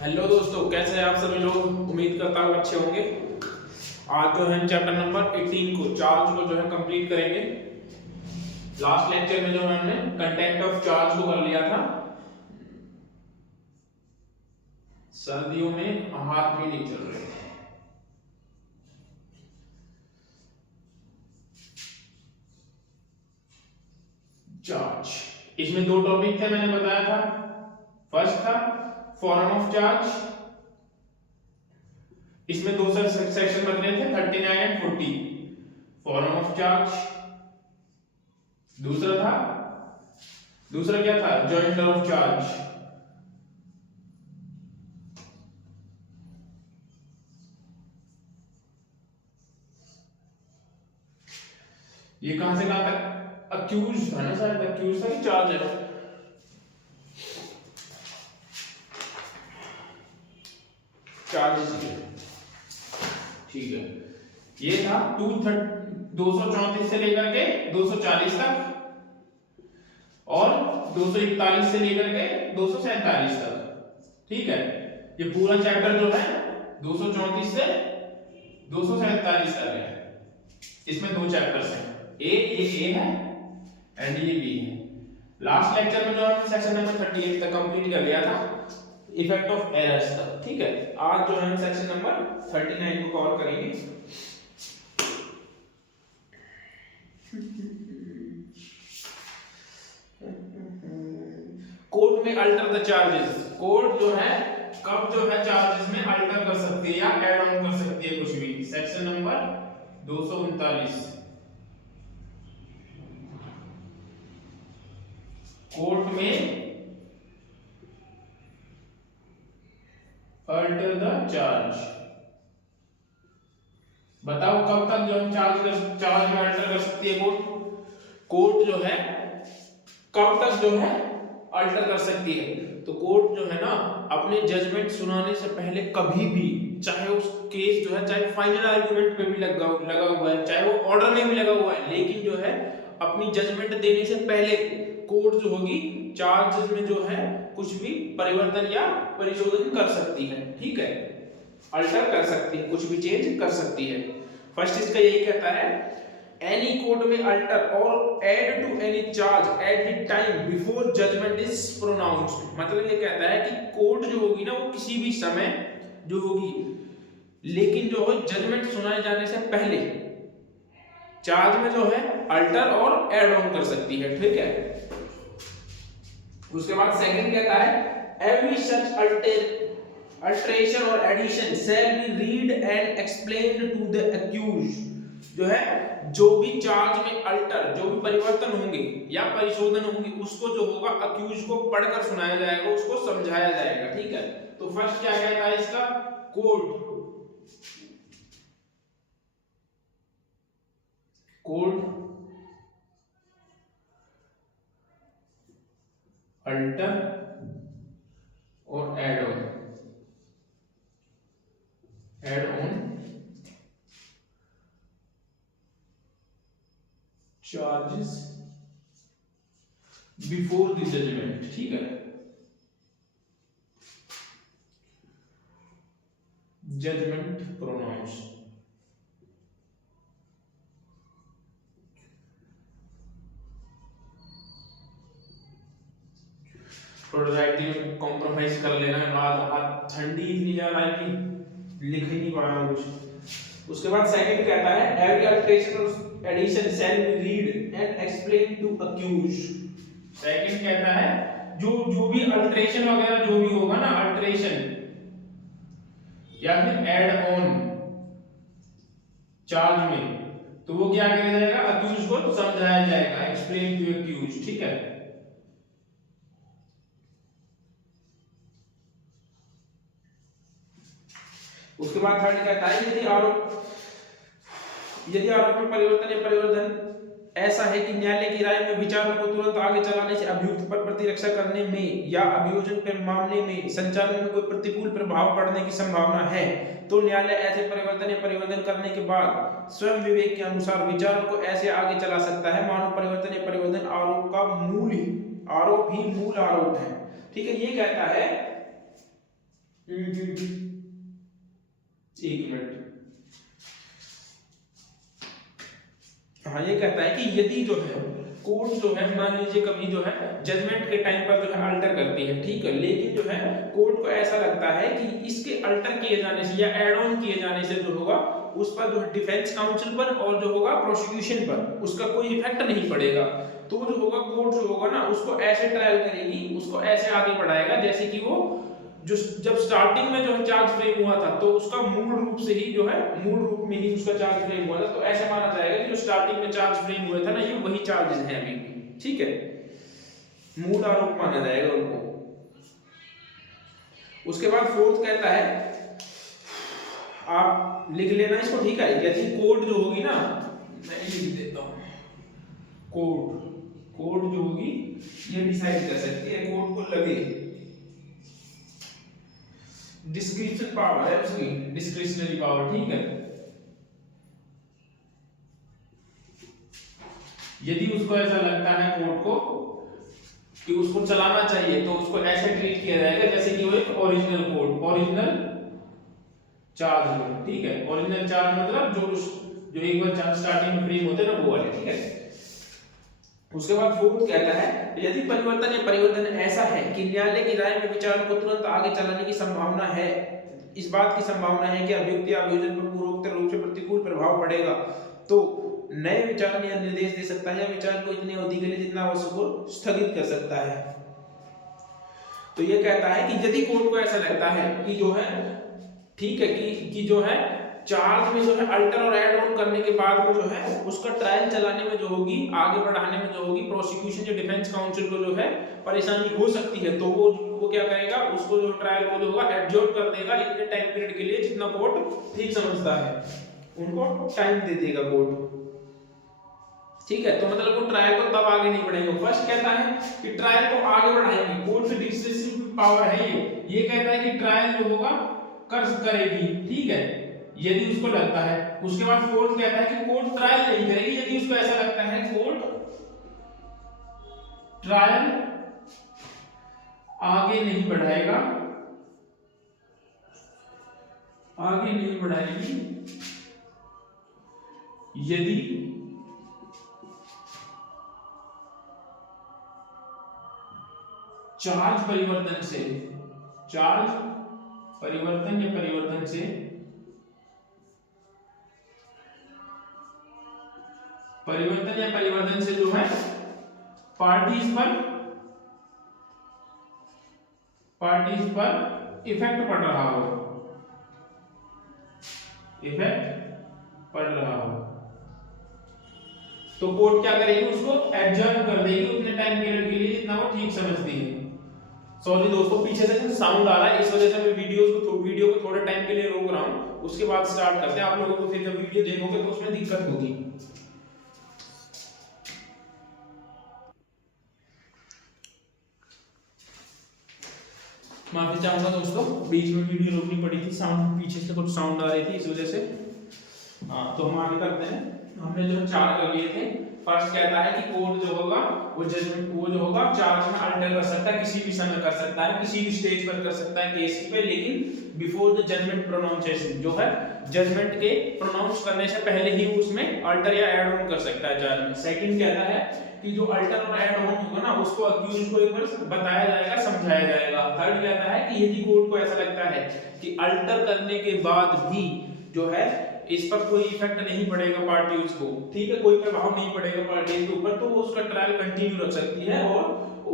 Hello दोस्तों, कैसे हैं आप सभी लोग। उम्मीद करता हूँ अच्छे होंगे। आज जो है चैप्टर नंबर 18 को चार्ज को जो है कंप्लीट करेंगे। लास्ट लेक्चर में जो है हमने कंटेंट ऑफ चार्ज को कर लिया था। सर्दियों में हाथ भी नहीं चल रहे। चार्ज, इसमें दो टॉपिक थे, मैंने बताया था। फर्स्ट था फॉर्म ऑफ चार्ज, इसमें दो सेक्शन बदले थे 39 एंड 40। Form of charge. दूसरा क्या था, जॉइंट ऑफ चार्ज। ये कहां से कहां तक, अक्यूज था ना शायद, अक्यूज था कि चार्ज है। चार्ज, ठीक है। ये था 234 से लेकर के 240 तक, और 241 से लेकर के 247 तक। ठीक है, ये पूरा चैप्टर जो है 234 से 247 तक है। इसमें दो चैप्टर्स हैं, ये है एंड ये बी है। लास्ट लेक्चर में जो हमने सेक्शन नंबर 38 तक कंप्लीट कर लिया था, इफेक्ट ऑफ एरर्स तक। ठीक है, आज जो है हम सेक्शन नंबर 39 को कवर करेंगे। कोड में अल्टर द चार्जेस। कोड जो है कब जो है चार्जेस में अल्टर कर सकती है या ऐड ऑन कर सकती है कुछ भी। सेक्शन नंबर 239, कोड में अल्टर द चार्ज। बताओ कब तक जो हम चार्ज में अल्टर कर सकती है कोड जो है कब तक जो है अल्टर कर सकती है। तो कोर्ट जो है ना, अपने जजमेंट सुनाने से पहले कभी भी, चाहे उस केस जो है चाहे फाइनल आर्गुमेंट पे भी लगा हुआ है, चाहे वो ऑर्डर में भी लगा हुआ है, लेकिन जो है अपनी जजमेंट देने से पहले कोर्ट जो होगी चार्जेस में जो है कुछ भी परिवर्तन या परिशोधन कर सकती है। ठीक है, अल्टर कर सकती है, कुछ भी चेंज कर सकती है। फर्स्ट इसका यही कहता है, any court may alter or add to any charge at the time before judgment is pronounced। मतलब ये कहता है कि कोर्ट जो होगी ना वो किसी भी समय जो होगी, लेकिन जो है जजमेंट सुनाए जाने से पहले चार्ज में जो है अल्टर और ऐड ऑन कर सकती है। ठीक है, उसके बाद सेकंड कहता है every such alteration or addition shall be read and explained to the accused। जो है जो भी चार्ज में अल्टर, जो भी परिवर्तन होंगे या परिशोधन होंगे, उसको जो होगा अक्यूज को पढ़कर सुनाया जाएगा, उसको समझाया जाएगा। ठीक है, तो फर्स्ट क्या कहता है इसका, कोड अल्टर और add on charges before the judgment. ठीक है, जजमेंट प्रोनाउंस। थोड़ा राइटिंग में कॉम्प्रोमाइज कर लेना है, हाथ ठंडी इतनी ज्यादा है कि लिख ही नहीं पा रहा कुछ। उसके बाद सेकंड कहता है एवरी अल्टरेशन और addition shall be read and explain to accuse. Second कहता है जो भी अल्टरेशन वगैरह जो भी होगा ना, अल्टरेशन या फिर ऐड ऑन चार्ज में, तो वो क्या किया जाएगा, अक्यूज को समझाया जाएगा, एक्सप्लेन टू अक्यूज। ठीक है, उसके बाद थर्ड कहता है यदि आरोप में परिवर्तन या परिवर्धन ऐसा है कि न्यायालय की राय में विचारणा को तुरंत आगे चलाने से अभियुक्त पर प्रतिरक्षा करने में या अभियोजन के मामले में संचालन में कोई प्रतिकूल प्रभाव पड़ने की संभावना है, तो न्यायालय ऐसे परिवर्तन या परिवर्धन करने के बाद स्वयं विवेक के अनुसार विचारण को ऐसे आगे चला सकता है मानो परिवर्तन या परिवर्धन आरोप का मूल आरोप है। ठीक है, ये कहता है एक मिनट। हाँ, ये कहता है कि यदि जो है कोर्ट जो है मान लीजिए कभी जो है जजमेंट के टाइम पर जो है अल्टर करती है, ठीक है, लेकिन जो है कोर्ट को ऐसा लगता है कि इसके अल्टर किए जाने से या एड ऑन किए जाने से जो होगा उस पर जो है डिफेंस काउंसिल पर और जो होगा प्रोसिक्यूशन पर उसका कोई इफेक्ट नहीं पड़ेगा, तो जो होगा कोर्ट जो होगा ना उसको ऐसे ट्रायल करेगी, उसको ऐसे आगे बढ़ाएगा जैसे कि वो जो जब स्टार्टिंग में जो है चार्ज फ्रेम हुआ था तो उसका मूल रूप से ही जो है मूल रूप में ही उसका चार्ज फ्रेम हुआ था, तो ऐसे माना जाएगा कि जो स्टार्टिंग में चार्ज फ्रेम हुआ था ना ये वही चार्जेस हैं अभी भी, ठीक है, मूल आरोप माना जाएगा उनको। उसके बाद फोर्थ कहता है, आप लिख लेना इसको, ठीक है, यदि कोर्ट जो होगी ना, मैं लिख देता हूं, कोर्ट जो होगी ये डिसाइड कर सकती है, कोर्ट को लगे डिस्क्रिप्शन पावर है उसकी, डिस्क्रिशनरी पावर, ठीक है, यदि उसको ऐसा लगता है कोर्ट को कि उसको चलाना चाहिए तो उसको ऐसे ट्रीट किया जाएगा जैसे कि वो एक ओरिजिनल कोड, ओरिजिनल चार्ज हो, ठीक है, ओरिजिनल चार्ज मतलब जो एक बार चार्ज स्टार्टिंग में फ्रेम होते हैं ना वो वाले, ठीक है। उसके बाद फोर्थ कहता है यदि परिवर्तन या परिवर्तन ऐसा है कि न्यायालय की राय में विचार को तुरंत आगे चलाने की संभावना है, इस बात की संभावना है कि अभियुक्त या अभियोजन पर पूर्वोक्त रूप से प्रतिकूल प्रभाव पड़ेगा, तो नए विचार या निर्देश दे सकता है या विचार को इतनी अवधि के लिए जितना आवश्यक हो स्थगित कर सकता है। तो ये कहता है कि यदि कोर्ट को ऐसा लगता है कि जो है ठीक है कि जो है चार्ज में जो है अल्टर और ऐड ऑन करने के बाद में जो है उसका ट्रायल चलाने में जो होगी आगे बढ़ाने में जो होगी प्रोसिक्यूशन या डिफेंस काउंसिल को जो है परेशानी हो सकती है, तो वो क्या करेगा, उसको जो ट्रायल को जो होगा एडजॉर्न कर देगा इतने टाइम पीरियड के लिए जितना कोर्ट ठीक समझता है, उनको टाइम दे देगा कोर्ट, ठीक है। तो मतलब वो ट्रायल को तब आगे नहीं बढ़ाएंगे, फर्स्ट कहता है कि ट्रायल को आगे बढ़ाएंगे, कोर्ट से डिस्क्रिशनरी पावर है ये कहता है कि ट्रायल जो होगा करेगी, ठीक है, यदि उसको लगता है। उसके बाद फोर्थ कहता है कि कोर्ट ट्रायल नहीं करेगी यदि उसको ऐसा लगता है कोर्ट ट्रायल आगे नहीं बढ़ाएगा, आगे नहीं बढ़ाएगी यदि चार्ज परिवर्तन से, चार्ज परिवर्तन या परिवर्तन से जो है पार्टीज पर इफेक्ट पड़ रहा हो, तो कोर्ट क्या करेगी, उसको एडजर्न कर देगी उतने टाइम पीरियड के लिए जितना वो ठीक समझती है। सॉरी दोस्तों, पीछे से साउंड आ रहा है, इस वजह से मैं वीडियो को थोड़े टाइम के लिए रोक रहा हूं, उसके बाद स्टार्ट करते हैं। आप लोगों को फिर जब वीडियो देखोगे तो उसमें दिक्कत होगी। माफी चाहूंगा दोस्तों, बीच में वीडियो रोकनी पड़ी थी, साउंड पीछे से कुछ साउंड आ रही थी इस वजह से। हाँ, तो हम आगे करते हैं। हमने जो चार कर लिए थे, फर्स्ट कहता है कि कोर्ट जो होगा वो जजमेंट वो जो होगा चार्ज में अल्टर कर सकता है, किसी भी समय कर सकता है, किसी भी स्टेज पर कर सकता है केस पे, लेकिन बिफोर द जजमेंट प्रोनाउंसिएशन, जो है जजमेंट के प्रोनाउंस करने से पहले ही उसमें अल्टर या ऐड ऑन कर सकता है चार्ज में। सेकंड कहता है कि जो अल्टर और ऐड ऑन होगा ना उसको अक्यूज को एक बार बताया जाएगा, समझाया जाएगा। थर्ड कहता है कि यदि कोर्ट को ऐसा लगता है कि अल्टर करने के बाद भी जो है इस पर कोई इफेक्ट नहीं पड़ेगा पार्टीज को, ठीक है, कोई प्रभाव नहीं पड़ेगा पार्टीज के ऊपर, तो वो उसका ट्रायल कंटिन्यू रख सकती है और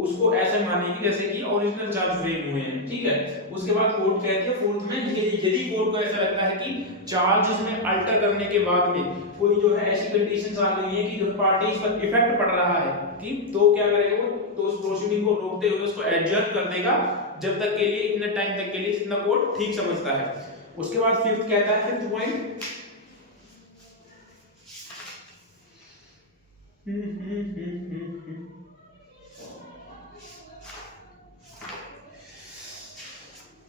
उसको ऐसे मानेगी जैसे कि ओरिजिनल चार्ज फ्रेम हुए हैं, ठीक है। उसके बाद कोर्ट कहती है फोर्थ में, यदि कोर्ट को ऐसा लगता है कि चार्जेस में अल्टर करने के बाद में कोई जो है ऐसी कंडीशंस आ गई है कि जो पार्टीज पर इफेक्ट पड़ रहा है, ठीक, तो क्या करेगा वो, तो उस प्रोसीडिंग को रोकते हुए उसको एडजर्न कर देगा जब तक के लिए, इतने टाइम तक के लिए जितना कोर्ट ठीक समझता है। उसके बाद फिफ्थ कहता है, फिफ्थ पॉइंट,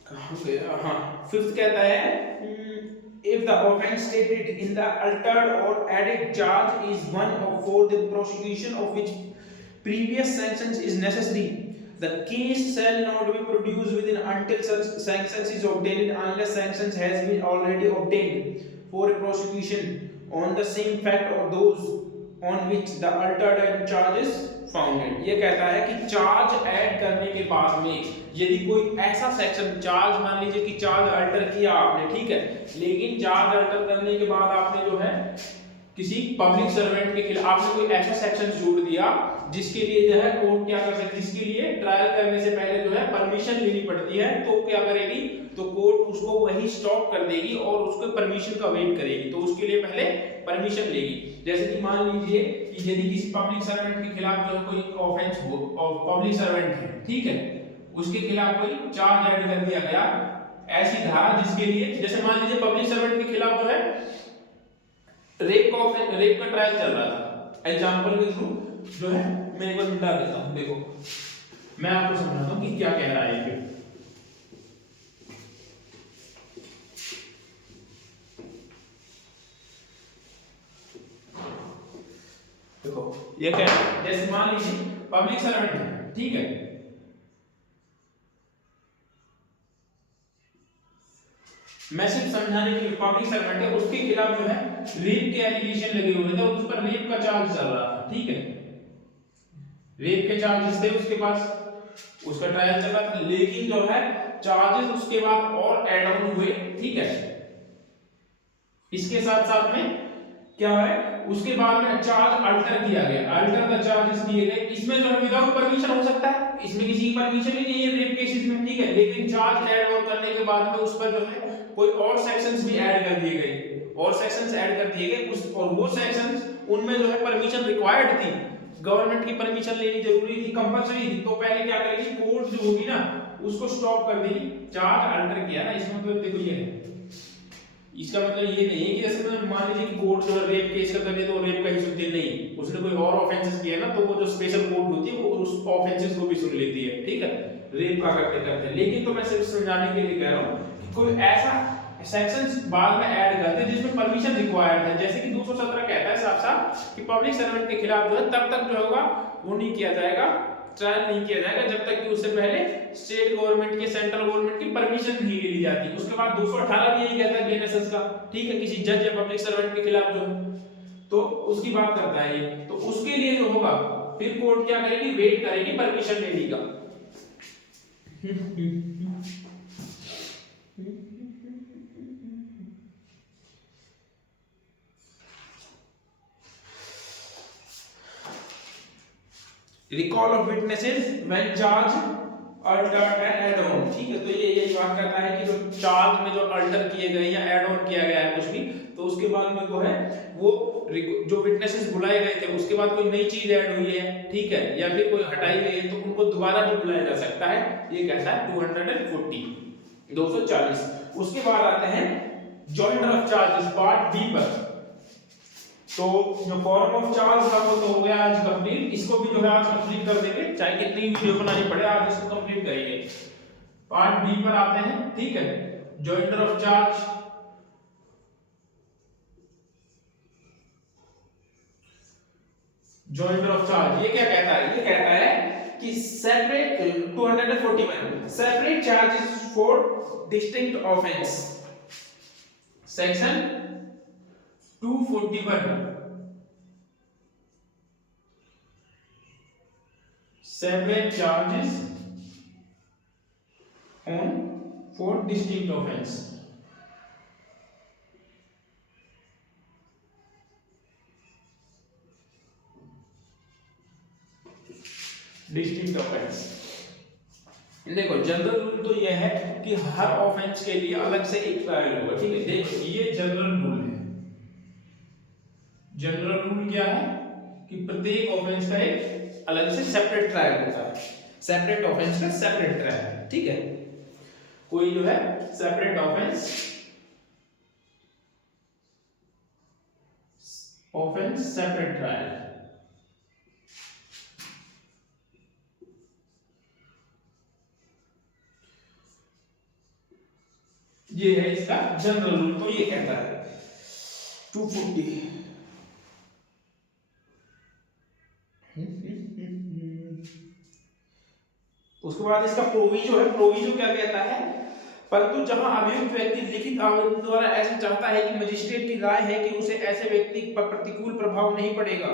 कहां गया, हाँ, फिफ्थ कहता है if the offense stated in the altered or added charge is one of for the prosecution of which previous sanctions is necessary, The case shall not be produced within until such sanctions is obtained unless sanctions has been already obtained for a prosecution on the same fact or those on which the altered and charges founded। ये कहता है कि charge add करने के बाद में यदि कोई ऐसा सेक्शन, चार्ज मान लीजिए कि चार्ज अल्टर किया आपने, ठीक है, लेकिन चार्ज अल्टर करने के बाद आपने जो है किसी पब्लिक सर्वेंट के खिलाफ आपने कोई ऐसा सेक्शन जोड़ दिया जिसके लिए जो है कोर्ट क्या कर सकती है, जिसके लिए ट्रायल करने से पहले जो है परमिशन लेनी पड़ती है, तो क्या करेगी, तो कोर्ट उसको वही स्टॉप कर देगी और उसके परमिशन का वेट करेगी, तो उसके लिए पहले परमिशन लेगी। जैसे कि मान लीजिए कि यदि किसी पब्लिक सर्वेंट के खिलाफ जो है कोई ऑफेंस हो और पब्लिक सर्वेंट है, ठीक है, उसके खिलाफ कोई चार्ज ऐड कर दिया गया, ऐसी धारा जिसके लिए, जैसे मान लीजिए पब्लिक सर्वेंट के खिलाफ जो है रेप का ट्रायल चल रहा था, एग्जांपल के थ्रू जो है मैं एक बार मिटा देता हूं, देखो मैं आपको समझाता हूं कि क्या कह रहा है ये। देखो ये क्या है, जैसे मान लीजिए पब्लिक सर्वेंट है, ठीक है, मैं सिर्फ समझाने के लिए, पब्लिक सर्वेंट है, उसके खिलाफ जो है रेप के एलिगेशन लगे हुए थे और उस पर रेप का चार्ज चल रहा था, ठीक है, रेप के चार्जेस थे उसके पास, उसका ट्रायल चल रहा था, लेकिन जो है चार्जेस उसके बाद और ऐड ऑन हुए, ठीक है, इसके साथ साथ में क्या है, उसके बाद में चार्ज अल्टर किया गया, अल्टर द चार्जेस किए गए, इसमें जो है विदाउट परमिशन हो सकता है, इसमें किसी की परमिशन ही नहीं है रेप केसेस में, ठीक है, लेकिन चार्ज ऐड ऑन करने के बाद में उस पर जो है कोई और सेक्शंस भी ऐड कर दिए गए, और सेक्शंस ऐड कर दिए गए उस, और वो सेक्शंस उनमें जो है परमिशन रिक्वायर्ड थी, गवर्नमेंट की परमिशन लेनी जरूरी थी, कंपलसरी थी, तो पहले क्या करेगी कोर्ट जो होगी ना उसको स्टॉप कर देगी, चार्ज अल्टर किया ना, इसका मतलब देखो ये है, इसका मतलब ये नहीं है कि जैसे मान लीजिए कि कोर्ट जो है रेप केस का करे तो रेप का ही सुनती नहीं, उसने कोई और ऑफेंसेस किया ना तो वो जो स्पेशल कोर्ट होती है वो उस ऑफेंसेस को भी सुन लेती है, ठीक है, रेप का करते करते, लेकिन तो मैं सिर्फ समझाने के लिए कह रहा हूं कि कोई ऐसा सेक्शंस बाद में ऐड करते हैं जिसमें परमिशन रिक्वायर्ड है, जैसे कि 217 कहता है साफ साफ कि पब्लिक सर्वेंट के खिलाफ जो है तब तक जो होगा वो नहीं किया जाएगा, ट्रायल नहीं किया जाएगा जब तक कि उससे पहले स्टेट गवर्नमेंट की, सेंट्रल गवर्नमेंट की परमिशन नहीं ली जाती। उसके बाद 218 भी यही कहता है बीएनएसएस का, ठीक है, किसी जज या पब्लिक सर्वेंट के खिलाफ जो है तो उसकी बात करता है ये, तो उसके लिए जो होगा फिर कोर्ट क्या करेगी, वेट करेगी परमिशन लेने का। Recall of witnesses when charge Altered and add on, ठीक है, तो ये यही बात करता है कि जो चार्ज में जो अल्टर किए गए या ऐड ऑन किया गया है कुछ भी, तो उसके बाद में जो है वो जो विटनेसेस बुलाए गए थे उसके बाद कोई नई चीज ऐड हुई है, ठीक है, या फिर कोई हटाई गई है तो उनको दोबारा भी बुलाया जा सकता है, ये कहता है 240। उसके बाद आते हैं joinder of charges part B पर, तो जो फॉर्म ऑफ चार्ज था वो तो हो गया आज कंप्लीट, इसको भी जो है आज कंप्लीट कर देंगे, चाहे कितनी वीडियो बनानी पड़े आज इसको कंप्लीट करेंगे। पार्ट बी पर आते हैं, ठीक है, jointer of charge, jointer of charge ये क्या कहता है, ये कहता है कि separate 241 separate charges for distinct offence, section 241 separate charges on for distinct offense, distinct offence. देखो जनरल रूल तो यह है कि हर ऑफेंस के लिए अलग से एक ट्रायल होगा, ठीक है, देखो ये जनरल रूल है, जनरल रूल क्या है कि प्रत्येक ऑफेंस का एक अलग से सेपरेट ट्रायल होता है, सेपरेट ऑफेंस का सेपरेट ट्रायल, ठीक है, कोई जो है सेपरेट ऑफेंस सेपरेट ट्रायल, ये है इसका जनरल रूल, तो ये कहता है 240 240 उसके बाद इसका प्रोविजो है। प्रोविजो क्या कहता है, परंतु जहां अभियुक्त व्यक्ति लिखित आवेदन द्वारा ऐसा चाहता है कि मजिस्ट्रेट की राय है कि उसे ऐसे व्यक्ति पर प्रतिकूल प्रभाव नहीं पड़ेगा,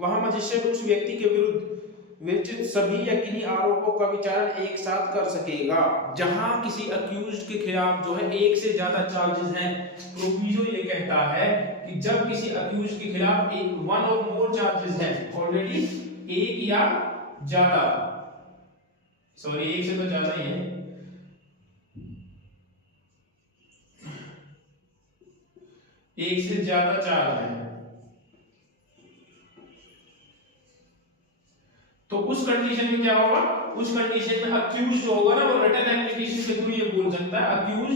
वहां मजिस्ट्रेट उस व्यक्ति के विरुद्ध विरचित सभी या किन्हीं आरोपों का विचारण एक साथ कर सकेगा। जहां किसी अक्यूज्ड के खिलाफ जो है एक से ज्यादा चार्जेस हैं, प्रोविजो ये कहता है कि जब किसी अक्यूज्ड के खिलाफ एक वन और मोर चार्जेस हैं, ऑलरेडी एक या ज्यादा, सॉरी एक से तो ज्यादा ही है, एक से ज्यादा चार्ज है, तो उस कंडीशन में क्या होगा, उस कंडीशन में अक्यूज जो होगा ना वो रिटन एप्लीकेशन के थ्रू ये बोल सकता है accuse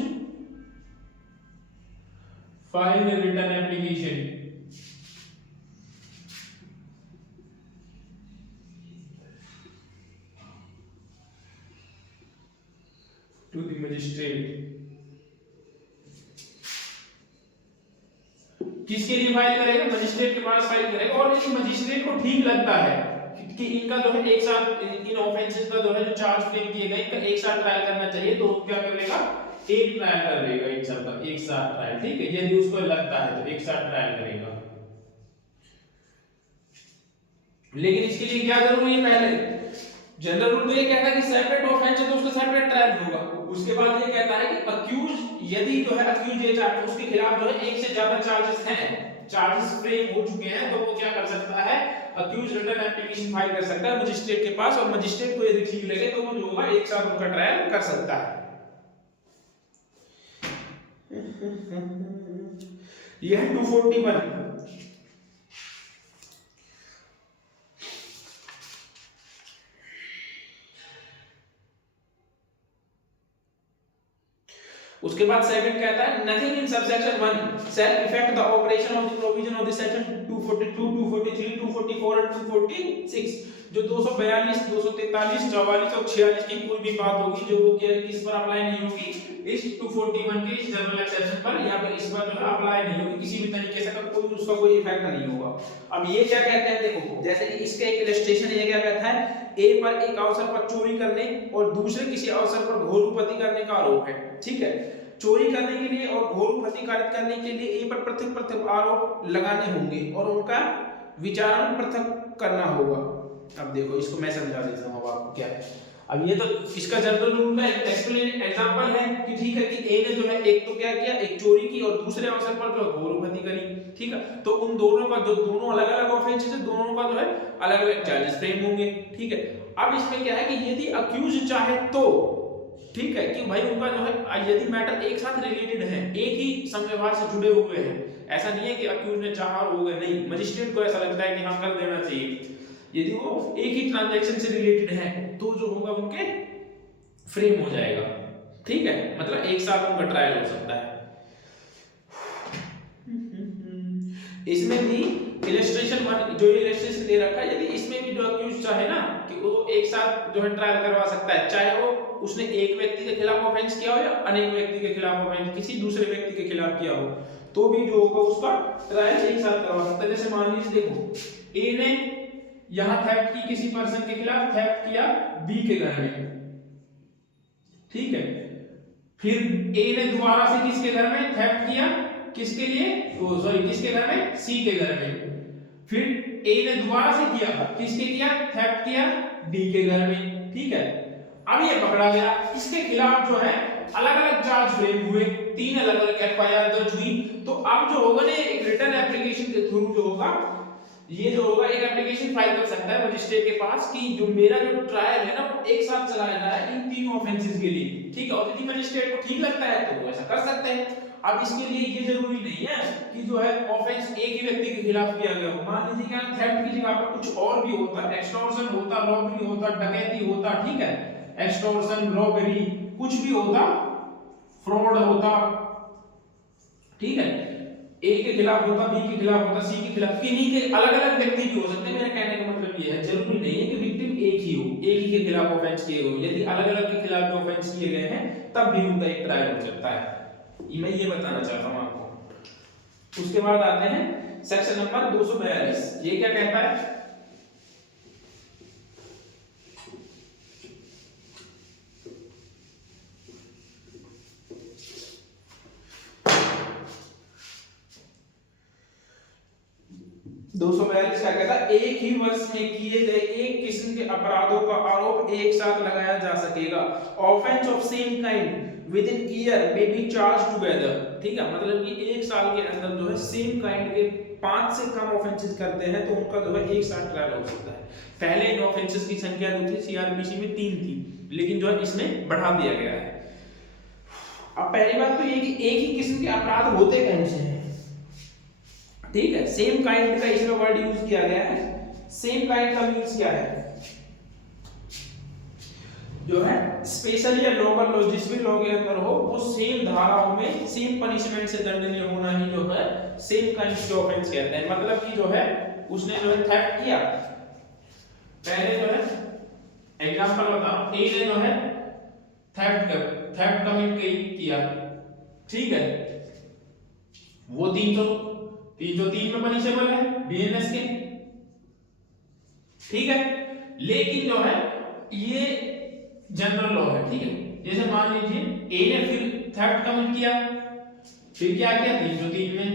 file written application to the magistrate. किसके लिए फाइल करेगा, मजिस्ट्रेट के पास फाइल करेगा। और यदि मजिस्ट्रेट को ठीक लगता है कि इनका जो है एक साथ इन ऑफेंसेस का जो है जो चार्ज फ्रेम किए गए इनका एक साथ ट्रायल करना चाहिए, तो क्या करेगा, एक ट्रायल कर लेगा, एक सबका एक साथ ट्रायल, ठीक है, यदि उसको लगता है तो एक साथ ट्रायल करेगा। लेकिन इसके लिए क्या जरूरी है, पहले जनरल रूल तो ये कहता है कि सेपरेट ऑफेंस है तो उसका सेपरेट ट्रायल होगा। उसके बाद ये कहता है कि अक्यूज यदि जो है अक्यूज ये चाहे उसके खिलाफ जो है एक से ज्यादा चार्जेस हैं, चार्जेस फ्रेम हो चुके हैं, तो वो क्या कर सकता है, अक्यूज रिटन एप्लीकेशन फाइल कर सकता है मजिस्ट्रेट के पास, और मजिस्ट्रेट को यदि ठीक लगे तो वो जो होगा एक साथ उनका ट्रायल कर सकता है। यह है 241। उसके बाद सेकंड कहता है nothing in subsection 1 shall affect the operation of the provision of the section 242 243 244 and 246। जो 242 243 44 और 46 की कोई भी बात होगी जो वो किस पर अप्लाई नहीं होगी, इस 241 के इस जनरल एक्सेप्शन पर या फिर इस पर जो है अप्लाई नहीं होगी, किसी भी तरीके से कोई उसका कोई इफेक्ट नहीं होगा। अब ये क्या कहते हैं, देखो जैसे कि इसका एक इलस्ट्रेशन ये क्या कहता है, ए पर एक अवसर पर चोरी करने और दूसरे किसी अवसर पर घोरूपति करने का आरोप है, ठीक है। चोरी करने के लिए और घोरूपति कारित करने के लिए ए पर पृथक पृथक आरोप लगाने होंगे और उनका विचारण पृथक करना होगा। अब देखो इसको मैं समझा देता हूं अब आपको क्या है। अब ये तो इसका जनरल रूल का एक्सप्लेन एग्जांपल है कि ठीक है कि ए ने जो है एक तो क्या किया, एक चोरी की और दूसरे अवसर पर जो घोरूपति करी, ठीक है, तो उन दोनों का जो दोनों अलग-अलग ऑफेंसेस है, दोनों का जो है अलग-अलग चार्जेस फ्रेम होंगे, ठीक है। अब इसमें क्या है कि यदि अक्यूज चाहे तो ठीक है कि भाई उनका जो है यदि मैटर एक साथ रिलेटेड है, एक ही समव्यवहार से जुड़े हुए हैं, ऐसा नहीं है कि अक्यूज ने चाहा और हो गए, नहीं, मजिस्ट्रेट को ऐसा लगता है कि हाँ कर देना चाहिए, यदि वो एक ही ट्रांजैक्शन से रिलेटेड है तो जो होगा उनके फ्रेम हो जाएगा, ठीक है, मतलब एक साथ उनका ट्रायल हो सकता है। इसमें भी इलस्ट्रेशन जो इलस्ट्रेशन दे रखा है, यदि इसमें भी जो अक्यूज चाहे ना कि वो एक साथ जो है ट्रायल करवा सकता है, चाहे वो उसने एक व्यक्ति के खिलाफ ऑफेंस किया हो या अनेक व्यक्ति के खिलाफ ऑफेंस किसी दूसरे व्यक्ति के खिलाफ किया हो, तो भी जो होगा उसका ट्रायल एक साथ करवा सकता है। जैसे मान लीजिए देखो ए ने यहां थेफ्ट की किसी पर्सन के खिलाफ, थेफ्ट किया बी के घर में, ठीक है, फिर ए ने दोबारा से किसके घर में थेफ्ट किया, किसके लिए, सॉरी किसके घर में, सी के घर में, फिर ए ने दोबारा से किया, किसके किया, थेफ्ट किया डी के घर में, ठीक है। अब ये पकड़ा गया, इसके खिलाफ जो है अलग-अलग चार्ज फ्रेम हुए, 3 अलग-अलग एफआईआर दर्ज हुई, तो अब जो होगा ना एक रिटर्न एप्लीकेशन के थ्रू जो होगा, ये जो होगा एक एप्लीकेशन फाइल कर सकता है मजिस्ट्रेट के पास कि जो मेरा जो ट्रायल है ना वो एक साथ चलाया जाए इन तीनों ऑफेंसेस के लिए, ठीक है, और यदि मजिस्ट्रेट को ठीक लगता है तो वो ऐसा कर सकते हैं। अब इसके लिए ये जरूरी नहीं है कि जो है ऑफेंस एक ही व्यक्ति के खिलाफ किया गया हो, मान लीजिए कि थेफ्ट की जगह पर कुछ और भी होता, एक्सटॉर्शन होता, रॉबरी होता, डकैती होता, ठीक है, एक्सटॉर्शन, रॉबरी, कुछ भी होता, फ्रॉड होता, ठीक है, ए के खिलाफ होता, बी के खिलाफ होता, सी के खिलाफ, किन्हीं के अलग-अलग व्यक्ति भी हो सकते हैं। मेरा कहने का मतलब ये है जरूरी नहीं है कि विक्टिम एक ही हो, एक ही के खिलाफ ऑफेंस किए हो, यदि अलग-अलग के खिलाफ भी ऑफेंस किए गए हैं तब भी उनका एक ट्रायल हो सकता है। मैं ये बताना चाहता हूं आपको। उसके बाद आते हैं सेक्शन नंबर 242। ये क्या कहता है, 242 क्या कहता है, एक ही वर्ष में किए गए एक किस्म के अपराधों का आरोप एक साथ लगाया जा सकेगा। Offence of same kind with in year may be charge together. ठीक है, मतलब कि एक साल के अंदर जो है सेम काइंड के 5 से कम ऑफेंसेस करते हैं तो उनका जो है एक साथ ट्रायल हो सकता है। पहले इन ऑफेंसेस की संख्या जो थी सीआरपीसी में 3 थी, लेकिन जो है इसमें बढ़ा दिया गया है। अब पहली बात तो ये कि एक ही किस्म के अपराध होते कौन से हैं। ठीक है, सेम काइंड का इसमें वर्ड यूज किया गया है। सेम काइंड का मींस क्या है, जो है स्पेशल या लोकल लॉ जिस भी लॉ के अंदर हो वो सेम धाराओं में सेम पनिशमेंट से दंडनीय होना ही जो है सेम काइंड के ऑफेंस कहते हैं। मतलब कि जो है उसने जो है थेफ्ट किया, पहले जो है एग्जांपल बताओ, ए ने जो है थेफ्ट कमिट किया, ठीक है, वो 303 में पनिशेबल है बीएनएस के, ठीक है। लेकिन जो है ये जनरल लॉ है, ठीक है। जैसे मान लीजिए ए ने फिर थेफ्ट कमिट किया, फिर क्या किया 303 में,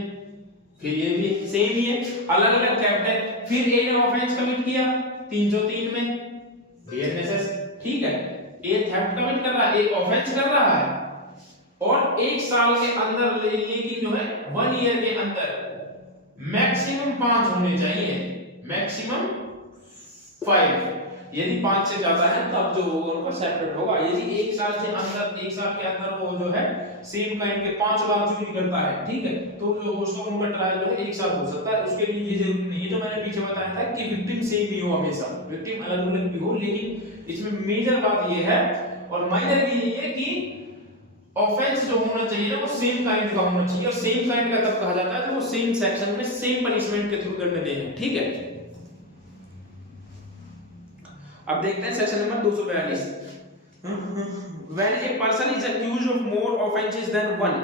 फिर ये भी सेम ही है, अलग अलग थेफ्ट है। फिर ए ने ऑफेंस कमिट किया 303 में बीएनएस, ठीक है। ए थेफ्ट कमिट कर रहा है, एक ऑफेंस कर रहा है और एक साल के अंदर लेकिन जो है 1 ईयर के अंदर मैक्सिमम 5 होने चाहिए, मैक्सिमम 5। यदि 5 से ज्यादा है तब जो होगा उनका सेपरेट होगा। यदि एक साल के अंदर वो जो है सेम काइंड के 5 बार चोरी करता है, ठीक है, तो जो उसका उनका ट्रायल जो है एक साथ हो सकता है। उसके लिए ये जरूरी नहीं है जो मैंने पीछे बताया था कि विक्टिम सेम भी हो, हमेशा विक्टिम अलग अलग भी हो, लेकिन इसमें मेजर बात ये है और माइनर भी ये है कि ऑफेंस जो होना चाहिए ना वो सेम काइंड का होना चाहिए। और सेम काइंड का तब कहा जाता है तो वो सेम सेक्शन में सेम पनिशमेंट के थ्रू दंड दें, ठीक है। अब देखते हैं section number 242। When a person is accused of more offenses than one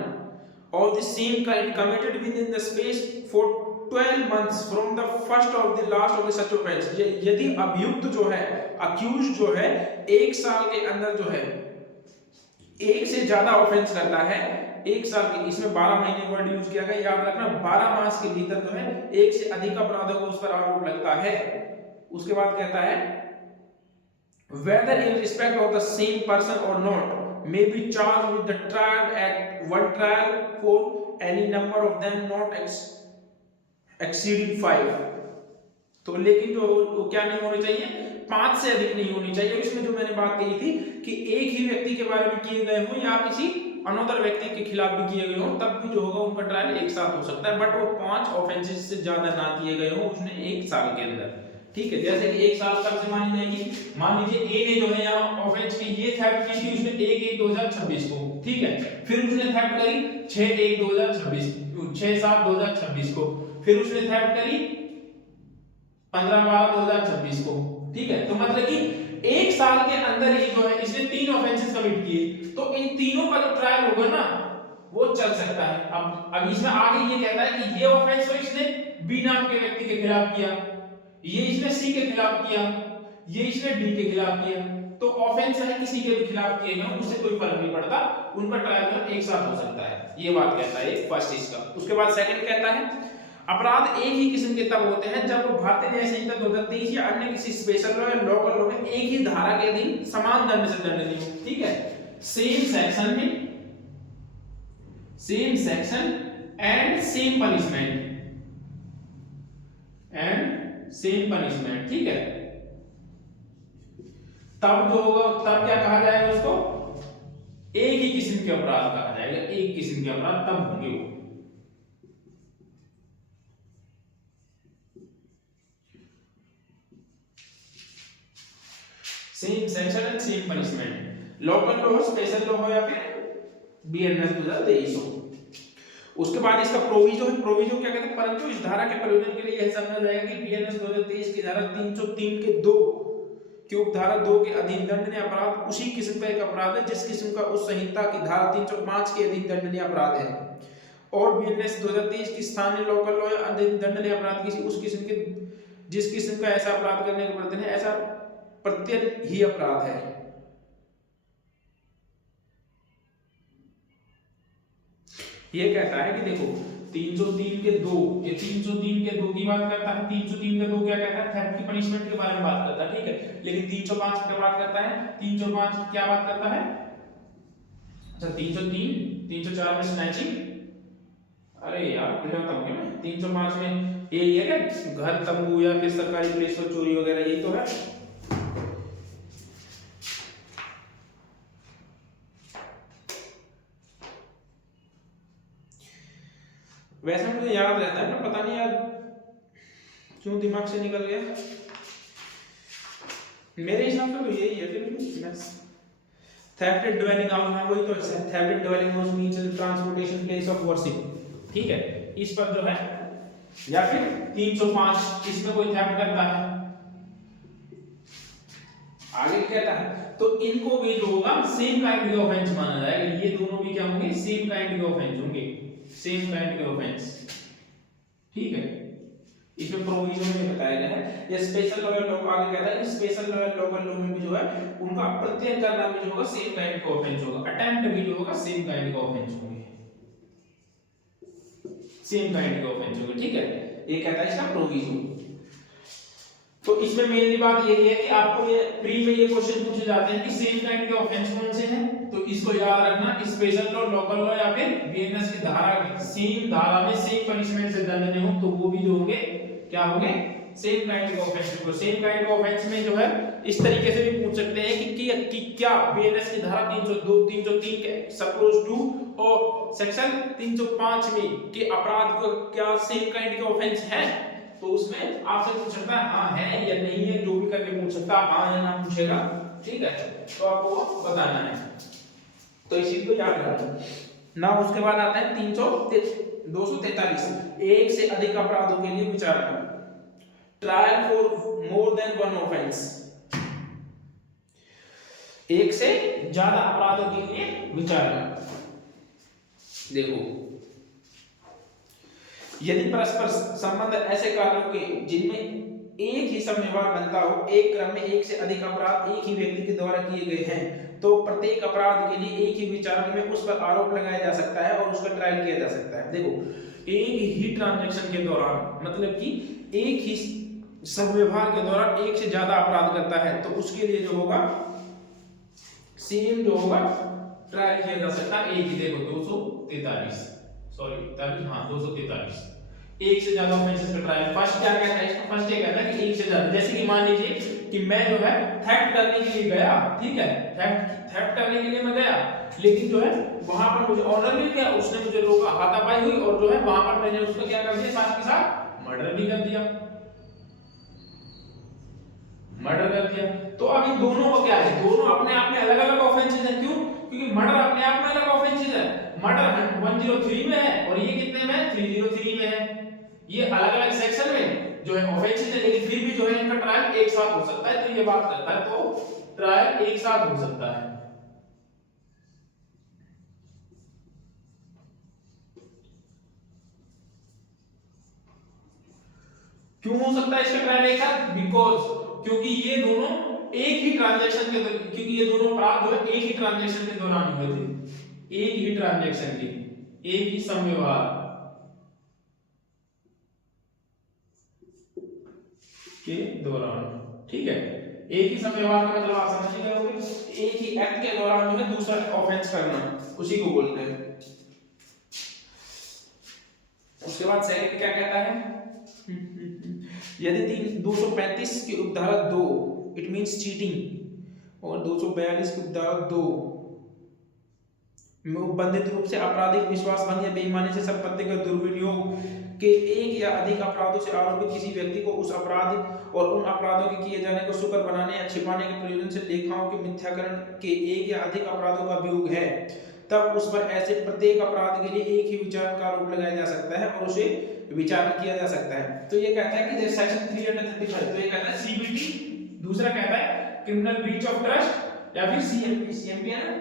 of the same kind committed within the space for 12 months from the first of the last of the such offense, यदि अभियुक्त जो है accused जो है एक साल के अंदर जो है एक से ज्यादा ऑफेंस करता है एक साल के, इसमें 12 महीने वर्ड यूज किया गया, याद रखना 12 मास के भीतर जो है एक से अधिक अपराधों को उस पर आरोप लगता है। उसके बाद कहता है whether in respect of the same person or not may be charged with the trial at one trial for any number of them not exceeding 5। तो लेकिन जो क्या नहीं होनी चाहिए, 5 से अधिक नहीं होनी चाहिए। इसमें जो मैंने बात कही थी कि एक ही व्यक्ति के बारे में किए गए हो या किसी अनदर व्यक्ति के खिलाफ भी किए गए हो तब भी जो होगा उनका ट्रायल एक साथ हो सकता है, बट वो 5 ऑफेंसेस से ज्यादा ना किए गए हो उसने एक साल के अंदर, ठीक है। जैसे कि एक साल कब से मानी जाएगी, मान लीजिए ए ने जो है यहाँ ऑफेंस की ये थेफ्ट की थी उसने 1/1/2026 को, ठीक है। फिर उसने थेफ्ट करी 6/1/2026 6/7/2026 को, फिर उसने थेफ्ट करी 15/12/2026 को, ठीक है। तो मतलब कि एक साल के अंदर ही जो है इसने 3 ऑफेंसेस कमिट किए, तो इन तीनों का जो ट्रायल होगा ना वो चल सकता है। अब इसमें आगे ये कहता है कि ये ऑफेंस तो इसने बी नाम के व्यक्ति के खिलाफ किया, ये इसने सी के खिलाफ किया, ये इसने डी के खिलाफ किया, तो ऑफेंस है किसी के भी खिलाफ किए गए उससे कोई फर्क नहीं पड़ता, उनका ट्रायल एक साथ हो सकता है। ये बात कहता है फर्स्ट इसका। उसके बाद सेकंड कहता है अपराध एक ही किस्म के तब होते हैं जब वो भारतीय न्याय संहिता 2023 या अन्य किसी स्पेशल लॉ या लोकल लॉ में एक ही धारा के अधीन समान दंड से दंडनीय हो, ठीक है। सेम सेक्शन में same section and same punishment, ठीक है। तब जो होगा तब क्या कहा जाएगा उसको, एक ही किस्म के अपराध कहा जाएगा, एक किस्म के अपराध तब होंगे वो। Same section and same punishment, local law special law हो या फिर बीएनएस 2023 हो। उसके बाद इसका प्रोविजो है, प्रोविजो क्या कहते हैं, परंतु इस धारा के प्रयोजन के लिए यह समझा जाएगा कि बीएनएस 2023 की धारा 303 के 2 की उपधारा 2 के अधीन दंडनीय अपराध उसी किस्म का एक अपराध है जिस किस्म का उस संहिता की धारा 305 के अधीन दंडनीय अपराध है, और बीएनएस 2023 की स्थानीय लोकल लॉ या दंडनीय अपराध किसी उस किस्म के जिस किस्म का ऐसा अपराध करने का प्रयत्न है, ऐसा प्रत्यय ही अपराध है। ये कहता है कि देखो 303 के 2, ये 303 के 2 की बात करता है। 303 के 2 क्या कहता है? थेफ्ट की पनिशमेंट के बारे में बात करता है, ठीक है। लेकिन 305 क्या बात करता है? 305 क्या बात करता है? अच्छा 303, 304 में स्नैचिंग, अरे यार क्या बताऊं मैं, 305 में ये है क्या, घर तंबू या फिर सरकारी प्लेस पर चोरी वगैरह, यही तो है। वैसे मुझे याद रहता है ना, पता नहीं यार क्यों दिमाग से निकल गया। मेरे हिसाब से तो यही है फिर। थेफ्टेड ड्वेलिंग हाउस, हाँ वही तो है। Thefted dwelling house means transportation place of worship, ठीक है। इस पर जो है, या फिर 305 इसमें कोई थेफ्ट करता है, आगे कहता है तो इनको भी जो होगा सेम काइंड के ऑफेंस माना जाएगा। ये दोनों भी क्या होंगे? सेम काइंड के ऑफेंस होंगे, सेम काइंड के ऑफेंस, ठीक है। इसमें प्रोविजन में बताया गया है। ये स्पेशल लॉ लॉ आगे कहता है कि स्पेशल लॉ में भी जो है उनका प्रत्येक करना भी जो होगा सेम काइंड का ऑफेंस होगा। अटेम्प्ट भी जो होगा सेम काइंड का ऑफेंस होंगे, सेम काइंड का ऑफेंस होगा, ठीक है। ये कहता है इसका प्रोविजन। तो इसमें मेनली बात यही है कि आपको ये प्री में ये क्वेश्चन पूछे जाते हैं कि सेम काइंड के ऑफेंस कौन से हैं, तो इसको याद रखना। स्पेशल लॉ, लोकल लॉ या फिर बीएनएस की धारा में सेम धारा में सेम पनिशमेंट से दंडनीय हो, तो वो भी जो होंगे क्या होंगे? सेम काइंड के ऑफेंस को। सेम काइंड के ऑफेंस में जो है इस तरीके से भी पूछ सकते हैं कि क्या बीएनएस की धारा 302, 303 के सपोज टू और सेक्शन 305 में के अपराध को क्या सेम काइंड के ऑफेंस है, तो उसमें आपसे पूछ सकता है हाँ है या नहीं है, जो भी करके पूछ सकता है, हाँ या ना पूछेगा, ठीक है। तो आपको बताना है, तो इसी को याद रखना ना। उसके बाद आता है 243, एक से अधिक अपराधों के लिए विचारणा, trial for more than one offence, एक से ज्यादा अपराधों के लिए विचारणा। देखो, यदि परस्पर संबंध ऐसे कार्यों के जिनमें एक ही समव्यवहार बनता हो, एक क्रम में एक से अधिक अपराध एक ही व्यक्ति के द्वारा किए गए हैं, तो प्रत्येक अपराध के लिए एक ही विचारणा में उस पर आरोप लगाया जा सकता है और उसका ट्रायल किया जा सकता है। देखो, एक ही ट्रांजैक्शन के दौरान, मतलब कि एक ही समव्यवहार के दौरान एक से ज्यादा अपराध करता है, तो उसके लिए जो होगा सेम जो होगा ट्रायल किया जा सकता है। एक ही, देखो 243, सॉरी 243, एक से ज्यादा ऑफेंसेस का ट्रायल। फर्स्ट क्या कहता है? इसका फर्स्ट ये कहता है कि एक से ज्यादा, जैसे कि मान लीजिए कि मैं जो है थेफ्ट करने के लिए गया, ठीक है, थेफ्ट करने के लिए मैं गया, लेकिन जो है वहां पर मुझे ऑर्डर मिल गया, उसने मुझे रोका, हाथापाई हुई, और जो है वहां पर मैंने उसको क्या कर दिया, साथ के साथ मर्डर भी कर दिया, मर्डर कर दिया। तो अब इन दोनों का क्या है? दोनों अपने आप में अलग अलग ऑफेंसेस हैं। क्यों? क्योंकि मर्डर अपने आप में अलग ऑफेंसेस है। मर्डर 103 में है और ये कितने में है? 303 में है। ये अलग अलग सेक्शन में जो है ऑफेंसेस है, लेकिन फिर भी जो है इनका ट्रायल एक साथ हो सकता है। तो ये बात करता है, तो ट्रायल एक साथ हो सकता है। क्यों हो सकता है इसका ट्रायल एक साथ? बिकॉज क्योंकि ये दोनों एक ही ट्रांजैक्शन के, क्योंकि ये दोनों अपराध जो है एक ही ट्रांजैक्शन के दौरान हुए थे, एक ही ट्रांजैक्शन के, एक ही समव्यवहार के दौरान, ठीक है। एक ही समव्यवहार का मतलब आप समझ गए होंगे, एक ही एक्ट के दौरान जो है दूसरा ऑफेंस करना, उसी को बोलते हैं। उसके बाद सेकंड क्या कहता है? यदि 235 की उपधारा 2 इट मींस चीटिंग और 242 की उपधारा 2 में उपबंधित रूप से आपराधिक विश्वास भंग या बेईमानी से संपत्ति का दुर्विनियोग के एक या अधिक अपराधों से आरोपित किसी व्यक्ति को उस अपराध और उन अपराधों के किए जाने को शुक्र बनाने या छिपाने के प्रयोजन से लेखाओं के मिथ्याकरण के एक या अधिक अपराधों का अभियोग है, तब उस पर ऐसे प्रत्येक अपराध के लिए एक ही विचारण का आरोप लगाया जा सकता है और उसे विचारण किया जा सकता है। तो ये कहता है कि सेक्शन 335, तो ये कहता है सीबीटी, दूसरा कहता है क्रिमिनल ब्रीच ऑफ ट्रस्ट या फिर सीएमपी, सीएमपी है ना,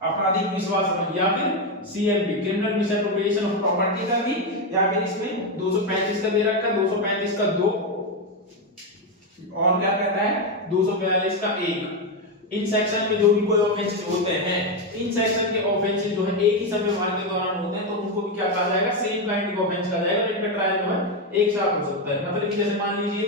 आपराधिक विश्वास, या फिर CMP criminal misappropriation of property का भी, या फिर इसमें 235 का दे रखा है, 235 का 2 और क्या कहता है 242 का 1। इन सेक्शन में जो भी कोई ऑफेंसेस होते हैं, इन सेक्शन के ऑफेंसेस जो है एक ही समय वार के दौरान होते हैं, तो उनको भी क्या कहा जाएगा, सेम काइंड ऑफ ऑफेंस कहा जाएगा, और इनका ट्रायल जो है एक साथ हो सकता है। मतलब कि जैसे मान लीजिए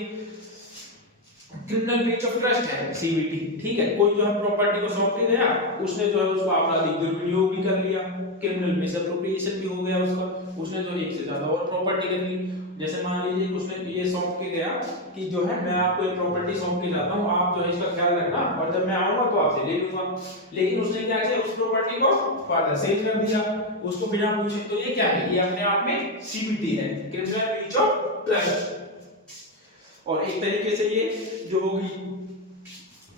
क्रिमिनल ब्रीच ऑफ ट्रस्ट है सीबीटी, ठीक है, कोई जो है प्रॉपर्टी को सौंप गया, उसने जो है उसको आपराधिक दुर्विनियोग भी कर लिया, क्रिमिनल मिसअप्रोप्रिएशन भी हो गया उसका, उसने जो एक से ज्यादा और प्रॉपर्टी कर ली। जैसे मान लीजिए उसने ये सौंप के गया कि जो है मैं आपको एक प्रॉपर्टी सौंप के जाता हूं, आप जो है इसका ख्याल रखना और जब मैं आऊंगा तो आपसे ले लूंगा, लेकिन उसने क्या किया, उस प्रॉपर्टी को फर्दर सेल कर दिया उसको बिना पूछे। तो ये क्या है, ये अपने आप में सीबीटी है, क्रिमिनल ब्रीच ऑफ ट्रस्ट। और एक तरीके से ये जो होगी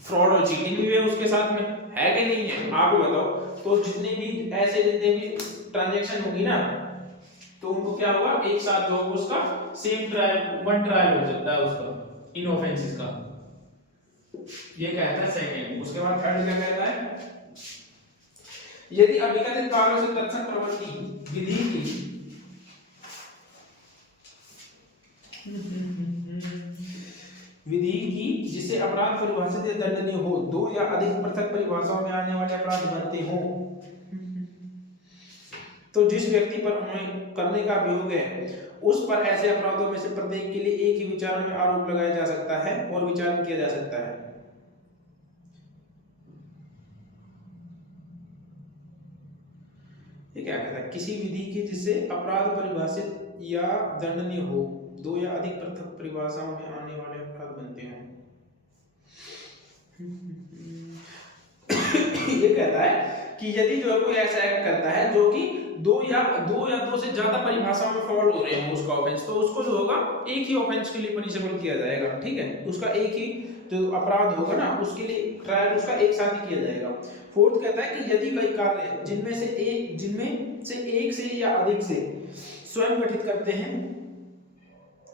फ्रॉड और चीटिंग भी है उसके साथ में, है कि नहीं है, आप ही बताओ। तो जितने भी ऐसे जितने भी ट्रांजैक्शन होगी ना, तो उनको क्या होगा, एक साथ जो होगा उसका सेम ट्रायल, वन ट्रायल हो सकता है उसका इन ऑफेंसेस का, ये कहता है सेकंड। उसके बाद थर्ड क्या कहता है, यदि अभिकथित कार्यों से तत्सम प्रवृत्ति विधि की जिससे अपराध परिभाषित या दंडनीय हो, दो या अधिक पृथक परिभाषाओं में आने वाले अपराध बनते हो, तो जिस व्यक्ति पर उन्हें करने का अभियोग है उस पर ऐसे अपराधों में से प्रत्येक के लिए एक ही विचार में आरोप लगाया जा सकता है और विचार किया जा सकता है। ये क्या कहता है, किसी विधि के जिससे अपराध परिभाषित या दंडनीय हो, दो या अधिक पृथक परिभाषाओं में आने वाले अपराध बनते हैं। ये कहता है कि यदि जो है कोई ऐसा एक्ट करता है जो कि दो या दो से ज्यादा परिभाषाओं में फॉल हो रहे हो उसका ऑफेंस, तो उसको जो होगा एक ही ऑफेंस के लिए पनिशेबल किया जाएगा, ठीक है, उसका एक ही जो अपराध होगा ना उसके लिए ट्रायल उसका एक साथ ही किया जाएगा। फोर्थ कहता है कि यदि कई कार्य जिनमें से एक से या अधिक से स्वयं गठित करते हैं,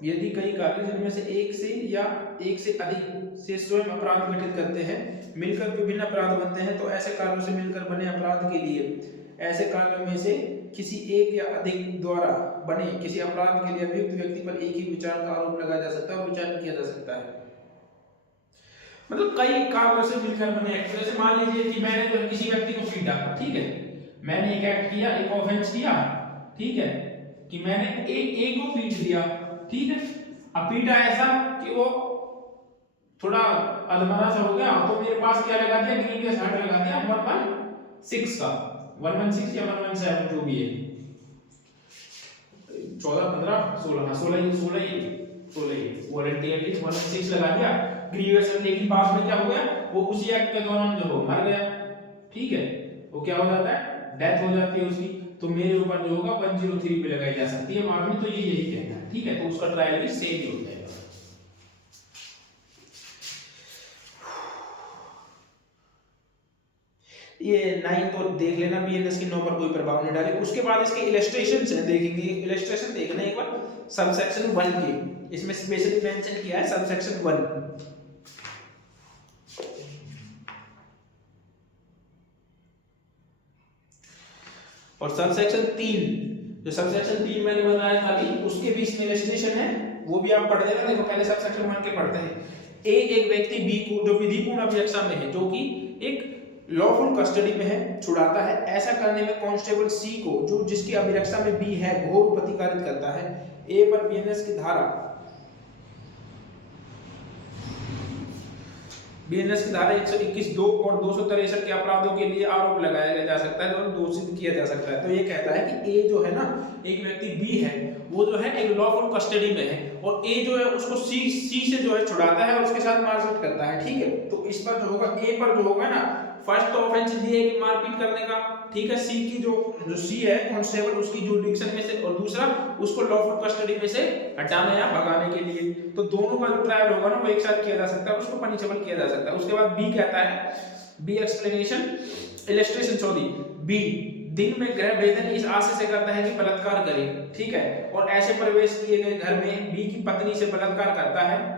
यदि कई कार्य जिनमें से एक से अधिक से स्वयं अपराध गठित करते हैं मिलकर विभिन्न अपराध बनते हैं, तो ऐसे कार्यों से मिलकर बने अपराध के लिए ऐसे कार्यों में से किसी एक या अधिक द्वारा बने किसी अपराध के लिए अभियुक्त व्यक्ति पर एक ही विचार का आरोप लगाया जा सकता है और विचार किया जा सकता है। मतलब कई कार्यों से मिलकर बने एक्ट, जैसे मान लीजिए कि मैंने तो किसी व्यक्ति को पीटा, ठीक है, मैंने एक एक्ट किया, एक ऑफेंस किया, ठीक है, कि मैंने एक को पीट दिया, ठीक है, अब पीटा ऐसा कि वो थोड़ा अधमरा सा हो गया, तो मेरे पास क्या लगा दिया, ग्रीवियस हर्ट लगा दिया 116 का, 116 या 117 जो भी है, 14 15 16 वारंटी एटलीस्ट 116 लगा दिया ग्रीवियस, लेकिन बाद में क्या हो गया, वो उसी एक्ट के दौरान जो हो मर गया, ठीक है, वो क्या हो जाता है, डेथ हो जाती है उसकी, तो मेरे ऊपर जो होगा 103 पे लगाई जा सकती है बाद में, तो ये यही कहना है, ठीक है, तो उसका ट्रायल भी सेम ही हो जाएगा। ये 9 तो देख लेना, बीएनएस की 9 पर कोई प्रभाव नहीं डाले। उसके बाद इसके इलस्ट्रेशंस हैं, देखेंगे इलस्ट्रेशन देखना एक बार सबसेक्शन 1 के, इसमें स्पेशली मेंशन किया है सबसेक्शन 1। और सबसेक्शन 3, जो सबसेक्शन 3 मैंने बनाया था अभी, उसके भी इसमें इलस्ट्रेशन है, वो भी आप पढ़ लेना। देखो पहले सबसेक्शन 1 के पढ़ते हैं। एक व्यक्ति बी को जो विधिपूर्ण अभिरक्षा में है, जो कि एक लॉफुल कस्टडी में है, छुड़ाता है, ऐसा करने में कांस्टेबल सी को, जो जिसकी अभिरक्षा में बी है, घोर प्रतिकारित करता है। ए पर बीएनएस की धारा 121(2) और 263 के अपराधों के लिए आरोप लगाया जा सकता है और दोषित किया जा सकता है। तो ये कहता है कि ए जो है ना, एक व्यक्ति बी है, वो जो है एक लॉफुल कस्टडी में है, और ए जो है उसको सी से जो है छुड़ाता है और उसके साथ मारपीट करता है, ठीक है। तो इस पर जो होगा, ए पर जो होगा ना, फर्स्ट तो ऑफेंस ये है कि मारपीट करने का, ठीक है, सी की जो सी है कांस्टेबल, उसकी जुरिडिक्शन में से, और दूसरा उसको लॉफुल कस्टडी में से हटाने या भगाने के लिए। तो दोनों का जो ट्रायल होगा ना, वो एक साथ किया जा सकता है, उसको पनिशेबल किया जा सकता है। उसके बाद बी कहता है, बी एक्सप्लेनेशन इलस्ट्रेशन 14, बी दिन में गृह भेदन इस आशय से करता है कि बलात्कार करे, ठीक है, और ऐसे प्रवेश किए गए घर में बी की पत्नी से बलात्कार करता है।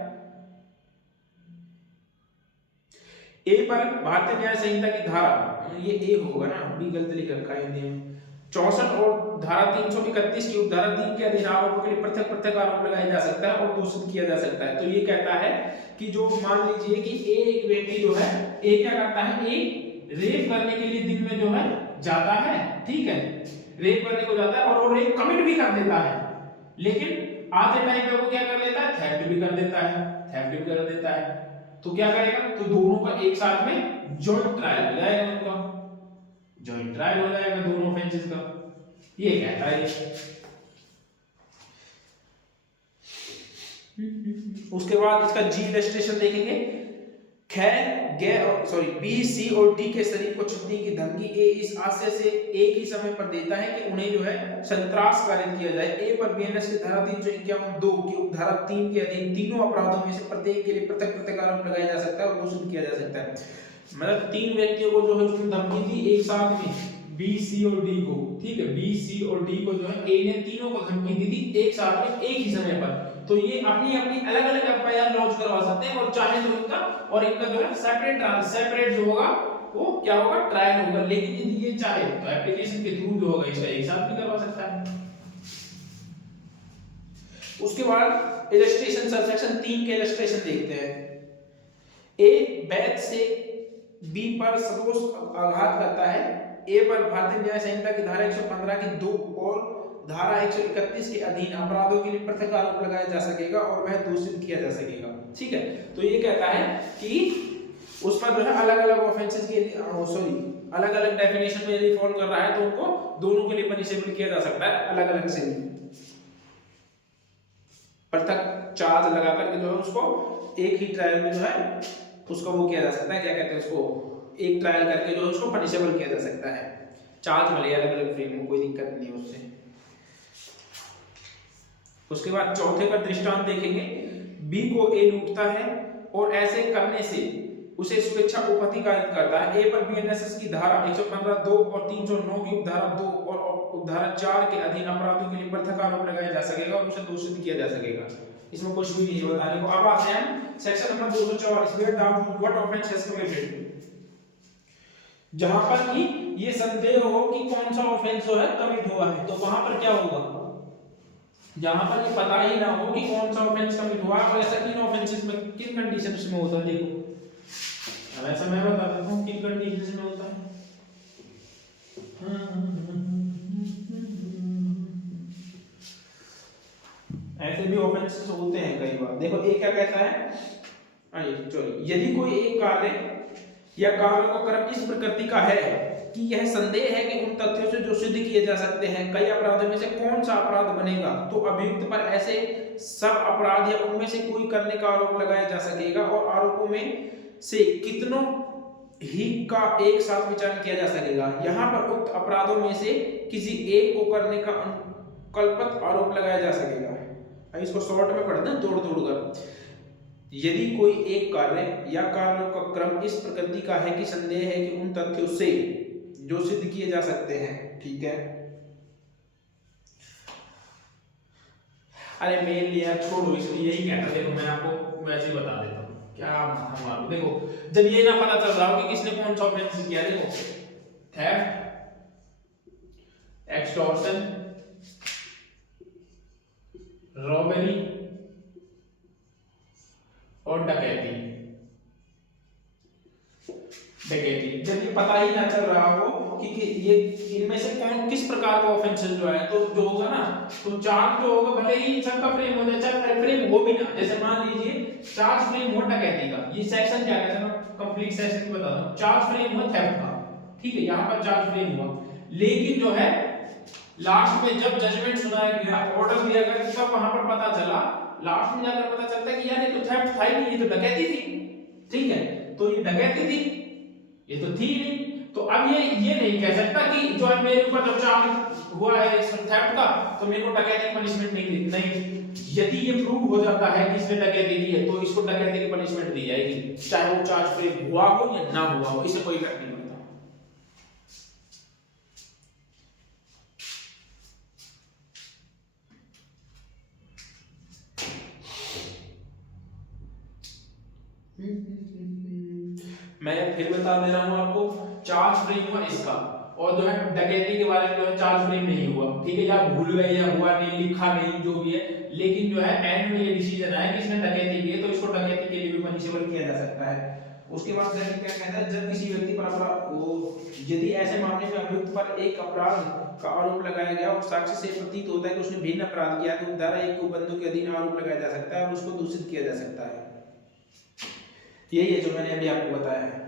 ए पर भारतीय न्याय संहिता की धारा, ये ए होगा ना, बी गलत लिख रखा है हिंदी में, 64 और धारा 331 की उपधारा 3 के अधीन आरोपों के लिए पृथक पृथक आरोप लगाया जा सकता है और दोषित किया जा सकता है। तो ये कहता है कि जो मान लीजिए कि ए एक व्यक्ति जो है ए क्या करता है, ए रेप करने के लिए दिन में जो है जाता है, ठीक है, रेप करने को जाता है और वो रेप कमिट भी कर देता है, लेकिन आधे टाइम पे वो क्या कर लेता है, थेफ्ट भी कर देता है, थेफ्ट भी कर देता है। तो क्या करेगा, तो दोनों का एक साथ में जॉइंट ट्रायल हो जाएगा, उनका जॉइंट ट्रायल हो जाएगा दोनों ऑफेंसेस का, ये कहता है। उसके बाद इसका जी इलस्ट्रेशन देखेंगे। खैर गे सॉरी बी सी और डी के शरीर को छूटने की धमकी ए इस आशय से एक ही समय पर देता है कि उन्हें जो है संत्रास कारित किया जाए। ए पर बीएनएस की धारा 351(2) की धारा 3 के अधीन तीनों अपराधों में से प्रत्येक के लिए पृथक पृथक आरोप लगाया जा सकता है और दोषित किया जा सकता है। मतलब तीन व्यक्तियों को जो है उसने धमकी दी एक साथ में, बी सी और डी को, ठीक है, बी सी और डी को जो है ए ने तीनों को धमकी दी थी एक साथ में एक ही समय पर। तो ये अपनी अपनी अलग अलग एफआईआर लॉन्च करवा सकते हैं और चाहे तो इनका और इनका जो है सेपरेट जो होगा वो क्या होगा, ट्रायल होगा। लेकिन यदि ये चाहे तो एप्लीकेशन के थ्रू जो होगा इसका एक साथ भी करवा सकता है। उसके बाद इलस्ट्रेशन सबसेक्शन 3 के इलस्ट्रेशन देखते हैं। ए बैच से बी पर सदोष आघात करता है। ए पर भारतीय न्याय संहिता की धारा 115 की 2 और धारा 131 के अधीन अपराधों के लिए पृथक आरोप लगाया जा सकेगा और वह दोषित किया जा सकेगा, ठीक है। तो ये कहता है कि उस पर जो है अलग अलग ऑफेंसेस के अलग अलग डेफिनेशन में यदि फॉलो कर रहा है तो उनको दोनों के लिए पनिशेबल किया जा सकता है अलग अलग से, पृथक चार्ज लगा करके जो है उसको एक ही ट्रायल में जो है उसको वो किया जा सकता है, क्या कहते हैं उसको, एक ट्रायल करके जो है उसको पनिशेबल किया जा सकता है। चार्ज मिले अलग अलग फ्रेम में, कोई दिक्कत नहीं है उससे। उसके बाद चौथे का दृष्टांत देखेंगे। बी को ए लूटता है और ऐसे करने से उसे स्वेच्छा उपहतिकारित करता है। ए पर बीएनएस की धारा 115(2) और 309 की उपधारा 2 और उपधारा 4 के अधीन अपराधों के लिए पृथक आरोप लगाया जा सकेगा और उसे दोषित किया जा सकेगा। इसमें कुछ भी नहीं बताने को। अब आते हैं section number 244 where doubt what offence has committed, जहां पर कि ये संदेह हो कि कौन सा ऑफेंस है कमिट हुआ है। तो वहां पर क्या होगा, जहां पर ये पता ही ना हो कि कौन सा ऑफेंस कमिट हुआ और ऐसा किन ऑफेंसेस में किन कंडीशंस में होता है। देखो अब ऐसा मैं बता देता हूं किन कंडीशंस में होता है। ऐसे भी ऑफेंसेस होते हैं कई बार। देखो ये क्या कहता है, यदि कोई एक कार्य या कार्य का क्रम इस प्रकृति का है कि यह संदेह है कि उन तथ्यों से जो सिद्ध किए जा सकते हैं कई अपराधों में से कौन सा अपराध बनेगा, तो अभियुक्त पर ऐसे सब अपराध या उनमें से कोई करने का आरोप लगाया जा सकेगा और आरोपों में से कितनों ही का एक साथ विचार किया जा सकेगा। यहाँ पर उक्त अपराधों में से किसी एक को करने का कल्पित आरोप लगाया जा सकेगा। इसको शॉर्ट में पढ़ते हैं तोड़ कर। यदि कोई एक कार्य या कार्यों का क्रम इस प्रकृति का है कि संदेह है कि उन तथ्यों से जो सिद्ध किए जा सकते हैं, ठीक है। अरे मेल लिया छोड़ो, इसलिए यही कहता। देखो मैं आपको वैसे ही बता देता हूँ क्या हमारा। देखो जब ये ना पता चल रहा हो कि किसने कौन सा ऑफेंस किया, देखो थेफ्ट, एक्सटॉर्शन, रॉबरी और डकैती। जब ये पता ही ना चल रहा हो कि ये इनमें से कौन किस प्रकार का ऑफेंस जो है, तो जो होगा ना, तो चार्ज जो होगा भले ही सबका फ्रेम हो जाए, चाहे फ्रेम हो भी ना, जैसे मान लीजिए चार्ज फ्रेम हो डकैती का, ये सेक्शन क्या कहता है, मैं कंप्लीट सेक्शन बता दूं। चार्ज फ्रेम हुआ थेफ्ट का, ठीक है, यहाँ पर चार्ज फ्रेम हुआ, लेकिन जो है लास्ट में जब जजमेंट सुनाया गया, ऑर्डर दिया गया, तब वहां पर पता चला, लास्ट में जाकर पता चलता है कि यार ये तो थेफ्ट था ही नहीं, ये तो डकैती थी, ठीक है। तो ये डकैती थी, ये तो थी नहीं। तो अब ये नहीं कह सकता कि जो है मेरे ऊपर जब चार्ज हुआ है इस थेफ्ट का तो मेरे को डकैती की पनिशमेंट नहीं। यदि ये प्रूव हो जाता है कि इसने डकैती की है तो इसको डकैती की पनिशमेंट दी जाएगी, चाहे वो चार्ज फ्रेम हुआ हो या ना हुआ हो, इसे कोई फर्क नहीं पड़ता। मैं फिर बता दे रहा हूं आपको, चार्ज फ्रेम हुआ इसका, और जो है डकैती के बारे में जो है चार्ज फ्रेम नहीं हुआ, ठीक है, या भूल गए या हुआ नहीं, लिखा नहीं, जो भी है, लेकिन जो है एंड में ये डिसीजन आया कि इसने डकैती की है तो इसको डकैती के लिए भी पनिशेबल किया जा सकता है। उसके बाद सेकंड क्या कहता है, जब किसी व्यक्ति पर यदि ऐसे मामले में अभियुक्त पर एक अपराध का आरोप लगाया गया और साक्ष्य से प्रतीत होता है कि उसने भिन्न अपराध किया, तो धारा 1 को बंधों के अधीन आरोप लगाया जा सकता है और उसको दूषित किया जा सकता है। यही है जो मैंने अभी आपको बताया है।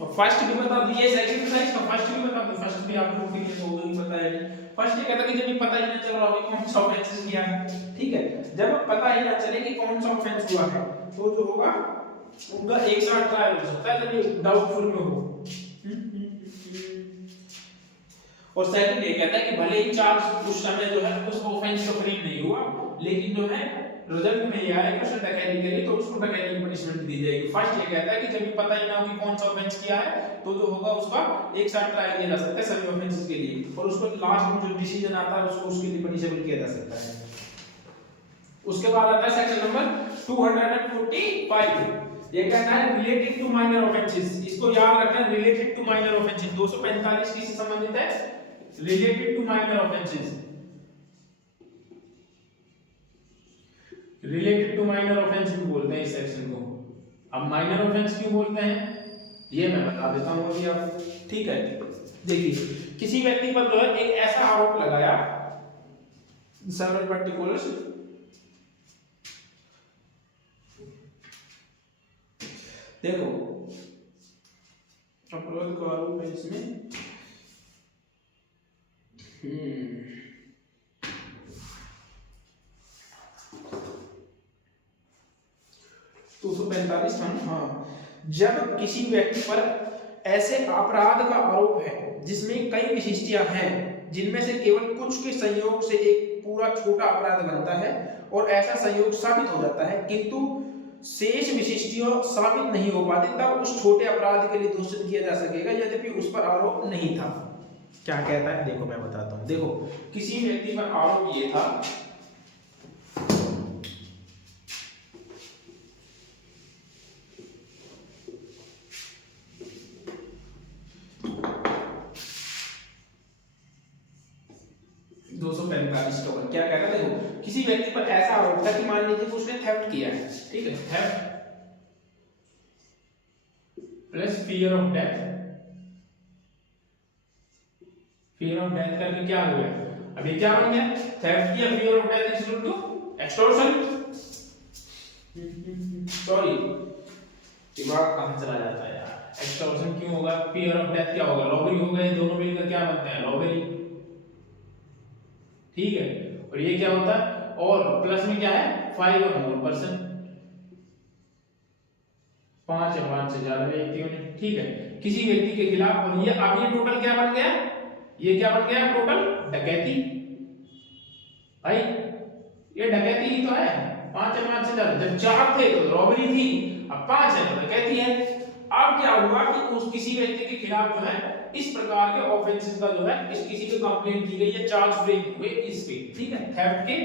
और फर्स्ट भी बता दिए, सेकंड था इसका, फर्स्ट भी बता दो, फर्स्ट भी आप लोगों के लिए तो वही पता है। फर्स्ट ये कहता है कि जब ये पता ही ना चल रहा हो कि कौन सा ऑफेंस किया है, ठीक है, जब पता ही ना चले कि कौन सा ऑफेंस हुआ है, तो जो होगा उनका एक साथ ट्रायल हो सकता है जब ये डाउटफुल में हो। और सेकंड ये कहता है कि भले ही चार्ज उस समय जो है उस ऑफेंस को फ्रेम नहीं हुआ, लेकिन जो है रिजल्ट में ये आया कि उसने डकैती करी तो उसको डकैती की पनिशमेंट दी जाएगी। फर्स्ट ये कहता है कि जब पता ही ना हो कि कौन सा ऑफेंस किया है, तो जो होगा उसका एक साथ ट्रायल किया जा सकता है सभी ऑफेंसेस के लिए, और उसको लास्ट में जो डिसीजन आता है उसको उसके लिए पनिशेबल किया जा सकता है। उसके बाद आता है सेक्शन नंबर 245, ये कहता है रिलेटेड टू माइनर ऑफेंसेस। इसको याद रखना, रिलेटेड टू माइनर ऑफेंसेस 245 किससे संबंधित है, related to minor offences. Related to minor offence भी बोलते हैं इस सेक्शन को। अब माइनर ऑफेंस क्यों बोलते हैं ये मैं बता देता हूं अभी आपको, ठीक है। देखिए किसी व्यक्ति पर जो है एक ऐसा आरोप लगाया, सेवरल पार्टिकुलर्स, देखो अपराध का आरोप है इसमें, 245 था ना, हाँ। जब किसी व्यक्ति पर ऐसे अपराध का आरोप है जिसमें कई विशिष्टियां हैं, जिनमें से केवल कुछ के संयोग से एक पूरा छोटा अपराध बनता है, और ऐसा संयोग साबित हो जाता है किंतु शेष विशिष्टियां साबित नहीं हो पाती, तब उस छोटे अपराध के लिए दोषित किया जा सकेगा यद्यपि उस पर आरोप नहीं था। क्या कहता है देखो मैं बताता हूं। देखो किसी व्यक्ति पर आरोप ये था, क्या कहता है, देखो किसी व्यक्ति पर ऐसा आरोप था कि मान लीजिए कि उसने थेफ्ट किया है, ठीक है, theft plus fear of death, fear of death करके क्या हो गया, अभी क्या बन गया, थेफ्ट किया, fear of death is equal to extortion. Sorry दिमाग कहां चला जाता है यार, एक्सटॉर्शन क्यों होगा, फियर ऑफ डेथ क्या होगा, रॉबरी हो गए, दोनों मिलकर क्या बनते हैं, रॉबरी, ठीक है। और ये क्या होता है, और प्लस में क्या है 5 और मोर पर्सन, 5 या 5 से ज्यादा व्यक्तियों ने, ठीक है, किसी व्यक्ति के खिलाफ। और ये अब ये टोटल क्या बन गया, ये क्या बन गया टोटल, डकैती। भाई ये डकैती ही तो है, 5 या 5 से ज्यादा, जब 4 थे तो रॉबरी थी, अब 5 है तो डकैती है। अब क्या हुआ कि उस किसी व्यक्ति के खिलाफ जो है इस प्रकार के ऑफेंसेस का जो है इस किसी पे कंप्लेंट की गई है, चार्ज फ्रेम हुए इस पे, ठीक है, थेफ्ट के,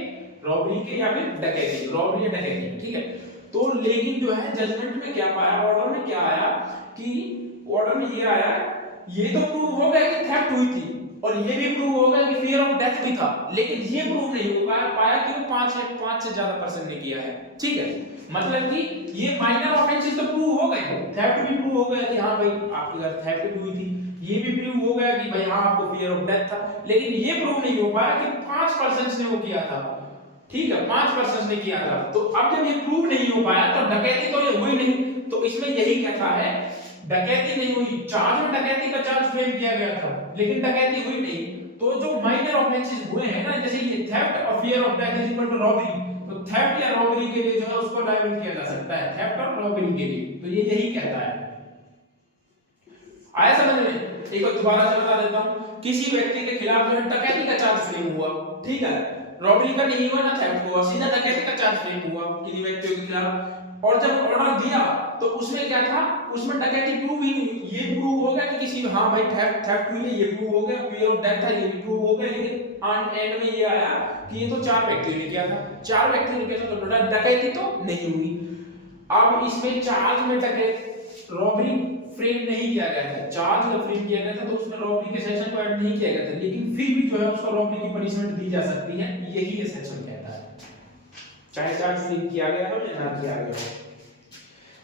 रॉबरी के या फिर डकैती, रॉबरी या डकैती, ठीक है। तो लेकिन जो है जजमेंट में क्या पाया, ऑर्डर में क्या आया कि ऑर्डर में ये आया, ये तो प्रूव हो गया कि थेफ्ट हुई थी और ये भी प्रूव हो गया कि फियर ऑफ डेथ भी था, लेकिन ये प्रूव नहीं हो पाया कि वो 5 से ज्यादा पर्सन ने किया है, ठीक है। मतलब कि ये माइनर ऑफेंसेस तो प्रूव हो गए, थेफ्ट भी प्रूव हो गया कि हाँ भाई आपके घर थेफ्ट हुई थी, ये भी प्रूव हो गया कि भाई हाँ आपको फियर ऑफ डेथ था, लेकिन ये प्रूव नहीं हो पाया कि 5% ने वो किया था, ठीक है, 5% ने किया था। तो अब जब ये प्रूव नहीं हो पाया तो डकैती तो ये हुई नहीं, तो इसमें यही कहता है डकैती नहीं हुई, चार्ज में डकैती का चार्ज फ्रेम किया गया था लेकिन डकैती हुई नहीं। तो जो माइनर ऑफेंसेस हुए हैं ना, जैसे ये थेफ्ट और fear of death is equal to robbery, तो थेफ्ट या रॉबरी के लिए जो है उसको लायबल किया जा सकता है, थेफ्ट और रॉबरी के लिए। तो ये यही कहता है, आया समझ में। एक बार दोबारा से बता देता हूं, किसी व्यक्ति के खिलाफ जो है डकैती का चार्ज फ्रेम हुआ, ठीक है, रॉबरी का नहीं हुआ ना थेफ्ट हुआ, सीधा डकैती का चार्ज फ्रेम हुआ किसी व्यक्ति के खिलाफ। और जब ऑर्डर दिया तो उसमें क्या था, उसमें डकैती प्रूव ही नहीं, ये प्रूव हो गया कि किसी हाँ भाई थेफ्ट हुई है, ये प्रूव हो गया, फियर ऑफ डेथ था ये भी प्रूव हो गया, लेकिन एंड में ये आया कि ये तो 4 व्यक्तियों ने किया था, 4 व्यक्तियों ने किया था, तो डकैती तो नहीं हुई। अब इसमें चार्ज में डकैती रॉबरी फ्रेम नहीं किया गया था, चार्ज जब फ्रेम किया गया था तो उसमें रॉबरी के सेक्शन को ऐड नहीं किया गया था, लेकिन फिर भी जो है उसको रॉबरी की पनिशमेंट दी जा सकती है, यही ये सेक्शन कहता है। चाहे चार्ज फ्रेम किया गया हो या ना किया गया हो।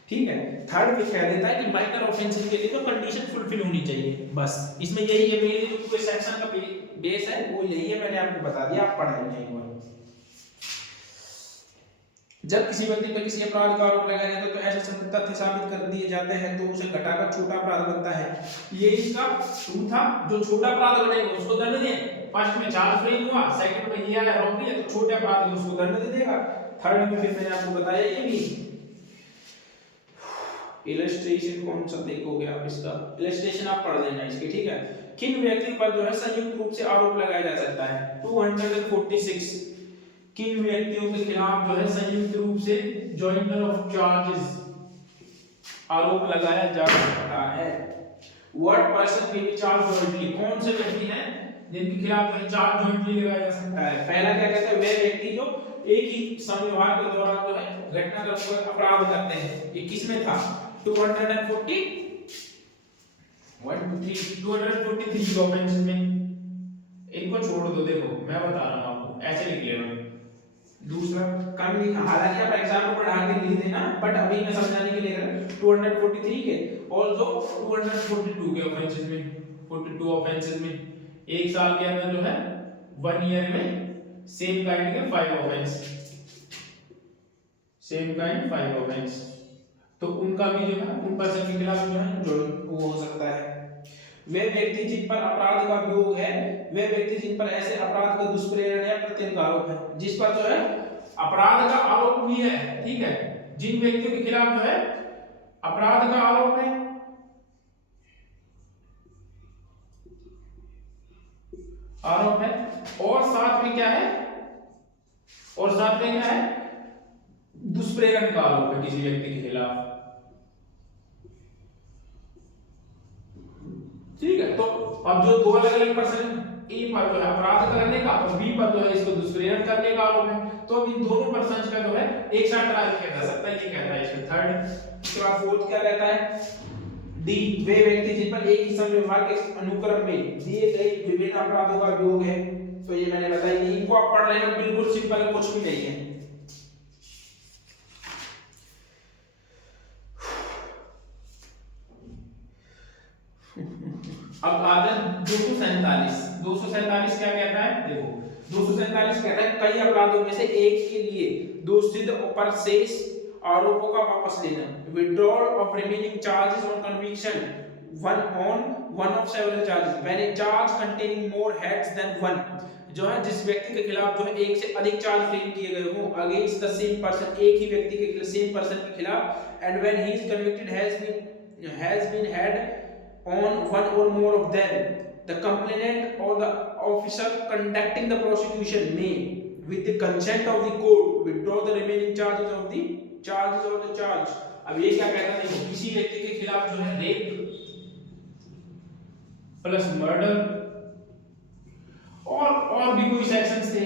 ठीक है। थर्ड में कह देता है कि माइनर ऑफेंसेस के लिए तो कंडीशन फुलफिल होनी चाहिए, बस इसमें यही है, मेरे जो पूरे सेक्शन का बेस है वो यही है, मैंने आपको बता दिया, आप पढ़ लेंगे एक बार। जब किसी व्यक्ति पर किसी अपराध का आरोप लगाया जाता है तो ऐसे तथ्य साबित कर दिए जाते हैं तो उसे घटाकर छोटा अपराध बनता है। ये इसका टू था, जो छोटा अपराध बनेगा उसको दंड दें। फर्स्ट में चार्ज फ्रेम हुआ, सेकंड में ये आया रॉबरी है, तो छोटे अपराध में उसको दंड दे देगा। थर्ड में फिर मैंने आपको बताया ये भी इलस्ट्रेशन कौन सा देखोगे आप, इसका इलस्ट्रेशन आप पढ़ लेना इसके, ठीक है। किन व्यक्ति पर जो है संयुक्त रूप से आरोप लगाया जा सकता है, 246 किन व्यक्तियों के खिलाफ जो है संयुक्त रूप से जॉइंटर ऑफ चार्जेस आरोप लगाया जा सकता है। What person may be charge jointly, कौन से व्यक्ति हैं जिनके खिलाफ जो है चार्ज जॉइंटली लगाया जा सकता है। पहला क्या कहता है, वह व्यक्ति जो एक ही संविवाद के दौरान जो है घटना का अपराध करते हैं। ये किस में था, 243 ऑफेंस में। इनको छोड़ दो, देखो मैं बता रहा हूं आपको, ऐसे लिख लेना। दूसरा कम लिखा, हालांकि आप एग्जाम में पढ़ा के लिख देना, बट अभी मैं समझाने के लिए 243 के और जो 242 के ऑफेंसेस में, 42 ऑफेंसेस में 1 साल के अंदर जो है 1 ईयर में सेम काइंड के 5 ऑफेंस, सेम काइंड 5 ऑफेंस, तो उनका भी जो है उन पर्सन के खिलाफ जो है जो वो हो सकता है। वे व्यक्ति जिन पर अपराध का अभियोग है, वे व्यक्ति जिन पर ऐसे अपराध का दुष्प्रेरण या प्रत्यंग आरोप है, जिस पर जो है अपराध का आरोप भी है, ठीक है, जिन व्यक्तियों के खिलाफ जो है अपराध का आरोप है और साथ में क्या है, और साथ में क्या है, दुष्प्रेरण का आरोप है किसी व्यक्ति के खिलाफ। ठीक है, तो अब जो दो अलग अलग पर्सन, ए पर जो है अपराध करने का और बी पर जो है इसको दुष्प्रेरण करने का आरोप है, तो अब इन दोनों पर्सन्स का जो है एक साथ ट्रायल किया जा सकता है, ये कहता है इसमें थर्ड। इसके बाद फोर्थ क्या कहता है, डी वे व्यक्ति जिन पर एक ही संविभाग के अनुक्रम में दिए गए विभिन्न अपराधों का अभियोग है, तो ये मैंने बताया कि इनको आप पढ़ लेना, बिल्कुल सिंपल है, कुछ भी नहीं है। अब आदत 247 क्या कहता है, देखो 247 कहता है कई अपराधों में से एक के लिए दोषित पर शेष आरोपों का वापस लेना, withdrawal of remaining charges on conviction one of several charges when a charge containing more heads than one, जो है जिस व्यक्ति के खिलाफ जो है एक से अधिक चार्ज फ्रेम किए गए हों अगेंस्ट द सेम पर्सन, एक ही व्यक्ति के सेम पर्सन के खिलाफ, and when he is convicted has been had on one or more of them, the complainant or the officer conducting the prosecution may, with the consent of the court, withdraw the remaining charges of the charge. अब ये क्या कहता है, किसी व्यक्ति के खिलाफ जो है रेप प्लस मर्डर और भी कोई सेक्शंस थे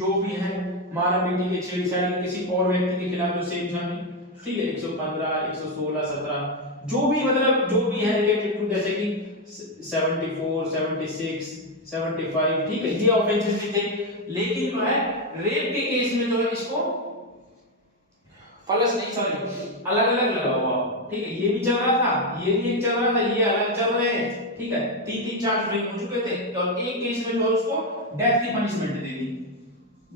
जो भी है, मारा पीटी के, छेड़छाड़ी किसी और व्यक्ति के खिलाफ जो सेम शामिल, ठीक है, 115 116 17 जो भी मतलब जो भी है रिलेटेड टू, जैसे कि 74 76 75, ठीक है, ये ऑफेंसेस भी थे। लेकिन जो है रेप के केस में जो है इसको प्लस नहीं, सॉरी अलग अलग लगा हुआ, ठीक है, ये भी चल रहा था, ये भी एक चल रहा था, ये अलग चल रहे हैं, ठीक है, 3 चार्ज फ्रेम हो चुके थे, और एक केस में जो है उसको डेथ की पनिशमेंट दे दी,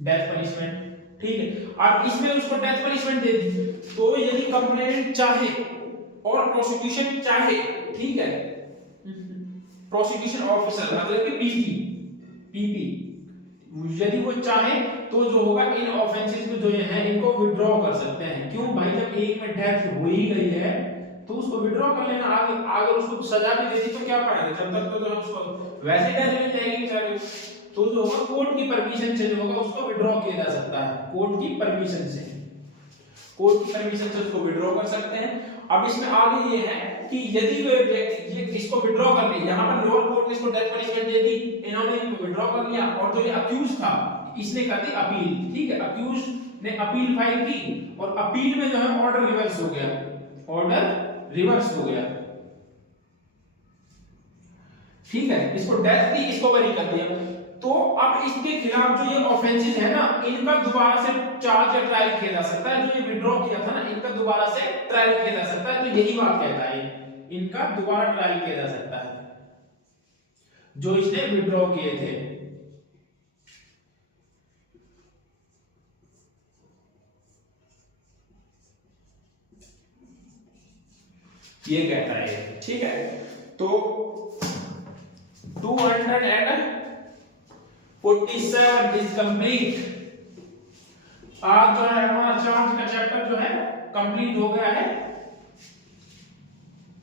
डेथ पनिशमेंट, ठीक है, और इसमें उसको डेथ पनिशमेंट दे दी। तो यदि कंप्लेनेंट चाहे और प्रोसिक्यूशन चाहे, ठीक है, प्रोसिक्यूशन ऑफिसर मतलब कि पीपी यदि वो चाहे तो जो होगा इन ऑफेंसेस को जो ये है इनको विड्रॉ कर सकते हैं। क्यों भाई, जब एक में डेथ हो ही गई है तो उसको विड्रॉ कर लेना, आगे अगर उसको सजा भी देती तो क्या फायदा, जब तक तो जो उसको वैसे डेथ मिल जाएगी बेचारे, तो जो होगा कोर्ट की परमिशन से जो होगा उसको विड्रॉ किया जा सकता है, कोर्ट की परमिशन से उसको विड्रॉ कर सकते हैं। अब इसमें आगे ये है कि यदि वे व्यक्ति ये इसको विड्रॉ कर ले, यहाँ पर लोअर कोर्ट ने इसको डेथ पनिशमेंट दे दी, इन्होंने इसको विड्रॉ कर लिया, और जो ये अक्यूज था इसने कर दी अपील, ठीक है, अक्यूज ने अपील फाइल की और अपील में जो है ऑर्डर रिवर्स हो गया, ठीक है, इसको डेथ दी, इसको बरी कर दिया, तो अब इसके खिलाफ जो ये ऑफेंसेस है ना, इनका दोबारा से चार्ज या ट्रायल किया जा सकता है। जो ये विड्रॉ किया था ना, इनका दोबारा से ट्रायल किया जा सकता है। तो यही बात कहता है, इनका दोबारा ट्रायल किया जा सकता है जो इसने विड्रॉ किए थे। ये कहता है, ठीक है। तो 247 इज कंप्लीट। आज जो है हमारा चार्ज का चैप्टर जो है कंप्लीट हो गया है।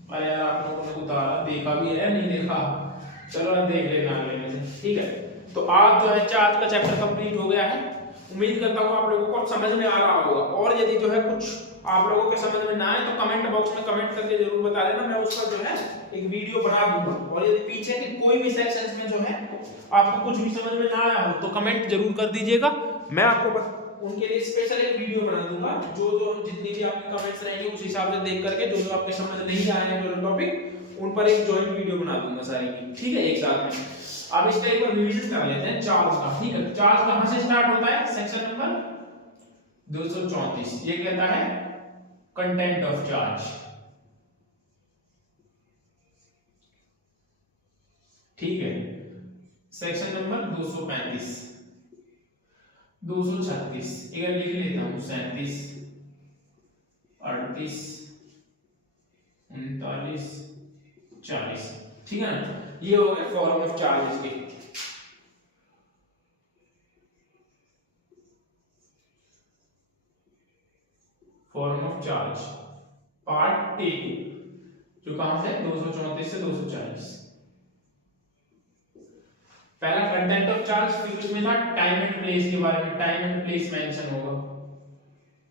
अरे यार, आप लोगों ने उतारा देखा भी है नहीं देखा, चलो ना देख लेना अगले में से, ठीक है। तो आज जो है चार्ज का चैप्टर कंप्लीट हो गया है। उम्मीद करता हूँ आप लोगों को समझ में आ रहा होगा। और यदि जो है कुछ आप लोगों के समझ में ना आए तो कमेंट बॉक्स में कमेंट करके जरूर बता देना, मैं उसका जो है एक वीडियो बना दूंगा। और यदि पीछे के कोई भी सेक्शंस में जो है आपको कुछ भी समझ में ना आया हो तो कमेंट जरूर कर दीजिएगा। मैं आपको उनके लिए स्पेशल एक वीडियो बना दूंगा। जो जितनी भी आपकी कमेंट्स रहेंगे उस हिसाब से देख करके जो आपके समझ नहीं आए हैं जो टॉपिक, उन पर एक जॉइंट वीडियो बना दूंगा सारी की, ठीक है, एक साथ में। अब इसका एक बार रिवीजन कर लेते हैं चार्ज का, ठीक है। चार्ज कहां से स्टार्ट होता है? Section number 234। ये कहता है कंटेंट ऑफ चार्ज, ठीक है। सेक्शन नंबर 235, 236, एक लिख लेता हूं, 37, 38, 39, 40, ठीक है ना। ये हो गए फॉर्म ऑफ चार्जेस के। Form of charge part A, जो कहां से 234 से 240। पहला कंटेंट ऑफ चार्ज, फिर उसमें था टाइम एंड प्लेस के बारे में। टाइम एंड प्लेस मेंशन होगा,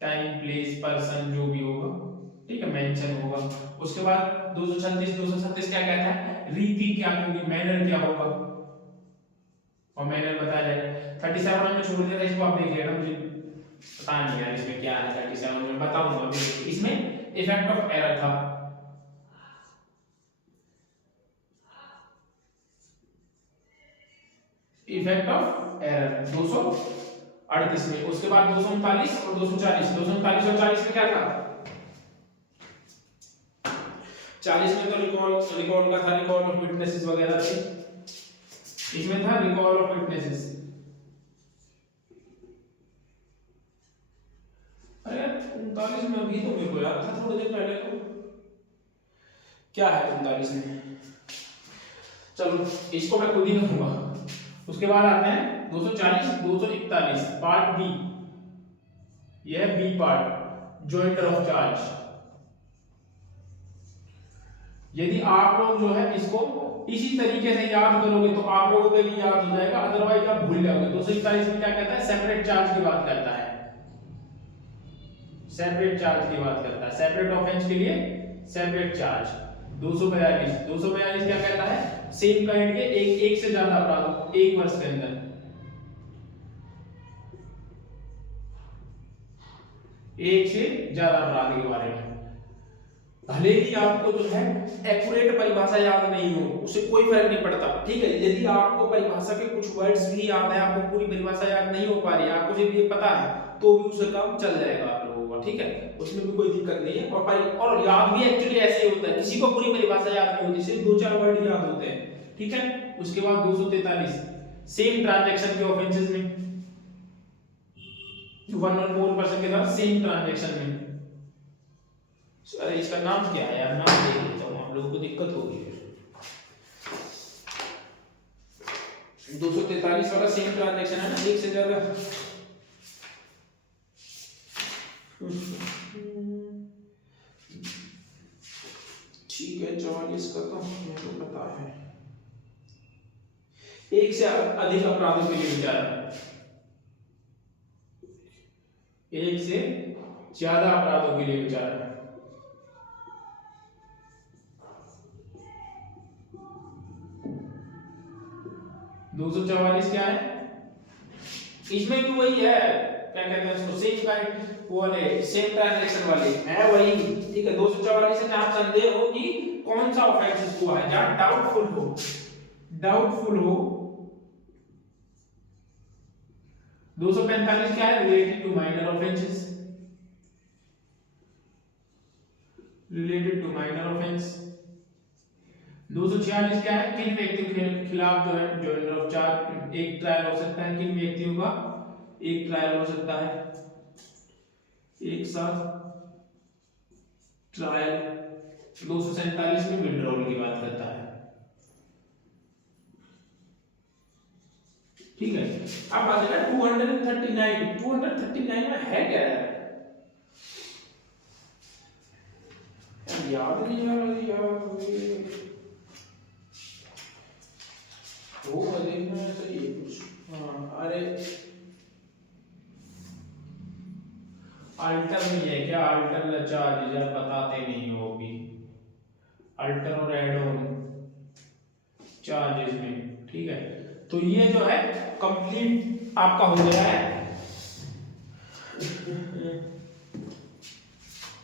टाइम प्लेस पर्सन जो भी होगा, ठीक है, मेंशन होगा। उसके बाद 236 क्या कहता है? रीति क्या होगी, मैनर क्या होगा, और मैनर बताया जाएगा। 37 हमने छोड़ दिया था, इसको आप देख लेना, मुझे पता नहीं यार इसमें क्या है। 37 में बताऊंगा अभी। इसमें इफेक्ट ऑफ एरर था, इफेक्ट ऑफ एरर 238 में। उसके बाद 239 और 240। 239 और 40 में क्या था? 40 में तो रिकॉल का था, रिकॉल ऑफ विटनेसेस वगैरह थे। इसमें था रिकॉल ऑफ विटनेसेस। अरे 39 में अभी तो मेरे को याद था थोड़ी देर पहले। तो क्या है 39 में? चलो इसको मैं खुद ही कहूंगा। उसके बाद आते हैं 240, 241 पार्ट बी। यह B part, joinder of charge. यदि आप लोग जो है इसको इसी तरीके से याद करोगे तो आप लोगों को भी याद हो जाएगा, अदरवाइज आप भूल जाओगे। 241 में क्या कहता है? सेपरेट चार्ज की बात करता है, सेपरेट चार्ज की बात करता है, सेपरेट ऑफेंस के लिए सेपरेट चार्ज। 242 क्या कहता है? सेम काइंड के एक से ज्यादा अपराध एक वर्ष के अंदर, एक से ज्यादा अपराध के बारे में। भले ही आपको जो है एक्यूरेट परिभाषा याद नहीं हो, उससे कोई फर्क नहीं पड़ता, ठीक है। यदि आपको परिभाषा के कुछ वर्ड्स भी याद है, आपको पूरी परिभाषा याद नहीं हो पा रही है, आपको सिर्फ ये पता है, तो भी उससे काम चल जाएगा आप लोगों का, ठीक है। उसमें भी कोई दिक्कत नहीं है। और याद भी एक्चुअली ऐसे होता है, किसी को पूरी परिभाषा याद नहीं होती, सिर्फ 2-4 वर्ड याद होते हैं, ठीक है। उसके बाद 243 सेम ट्रांजैक्शन के ऑफेंसेस में, वन और मोर पर्सन के साथ सेम ट्रांजैक्शन में। अरे इसका नाम क्या है यार? नाम देख लेता हूं, आप लोगों को दिक्कत होगी फिर। 243 वाला सेम ट्रांजैक्शन है ना, एक से ज्यादा। ठीक है, 44 का तो मेरे को पता है। एक से अधिक अपराधों के लिए विचार, एक से ज्यादा अपराधों के लिए विचार। 244 क्या है? इसमें भी वही है, क्या कहते हैं उसको, सेम काइंड वाले, सेम ट्रांजैक्शन वाले है वही, ठीक है। 244 से आप संदेह हो कि कौन सा ऑफेंस हुआ है, जहां डाउटफुल हो 245 क्या है, related to minor offences, related to minor offence. 246 क्या है, किन व्यक्तियों के खिलाफ जो है जॉइंट ऑफ चार्ज एक ट्रायल हो सकता है, किन व्यक्तियों का एक ट्रायल हो सकता है एक साथ ट्रायल। 247 में विड्रॉल की बात करता है, ठीक है। अब बात है 239 में है क्या यार, याद नहीं यार वो देखना है तो ये कुछ, हाँ अरे अल्टर नहीं है क्या, अल्टर चार्ज यार बताते नहीं हो भी, अल्टर और एड ऑन चार्जेस में, ठीक है। तो ये जो है कंप्लीट आपका हो गया है,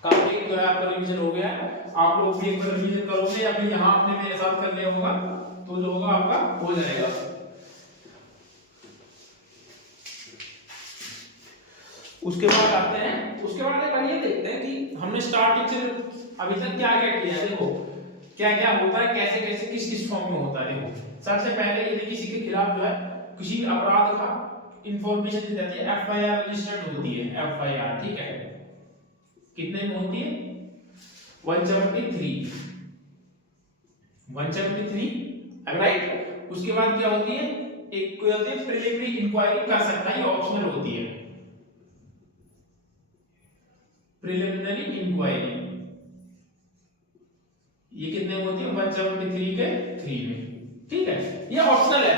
कंप्लीट जो है आपका रिवीजन हो गया है। आप लोग भी एक बार रिवीजन करोगे, अभी यहाँ आपने मेरे साथ कर लिया होगा तो जो होगा आपका हो जाएगा। उसके बाद आते हैं, उसके बाद एक बार ये देखते हैं कि हमने स्टार्टिंग से अभी तक क्या क्या किया है। देखो क्या क्या होता है, कैसे कैसे किस किस फॉर्म में होता है। देखो सबसे पहले यदि किसी के खिलाफ जो है किसी अपराध का इंफॉर्मेशन दी जाती है, एफआईआर रजिस्टर्ड होती है, एफआईआर, ठीक है। कितने में होती है, 173 राइट। उसके बाद क्या होती है, एक कोई होती है प्रिलिमिनरी इंक्वायरी कर सकता है, ऑप्शनल होती है प्रिलिमिनरी इंक्वायरी, ये कितने में होती है, 173 के 3 में, ठीक है। ये ऑप्शनल है,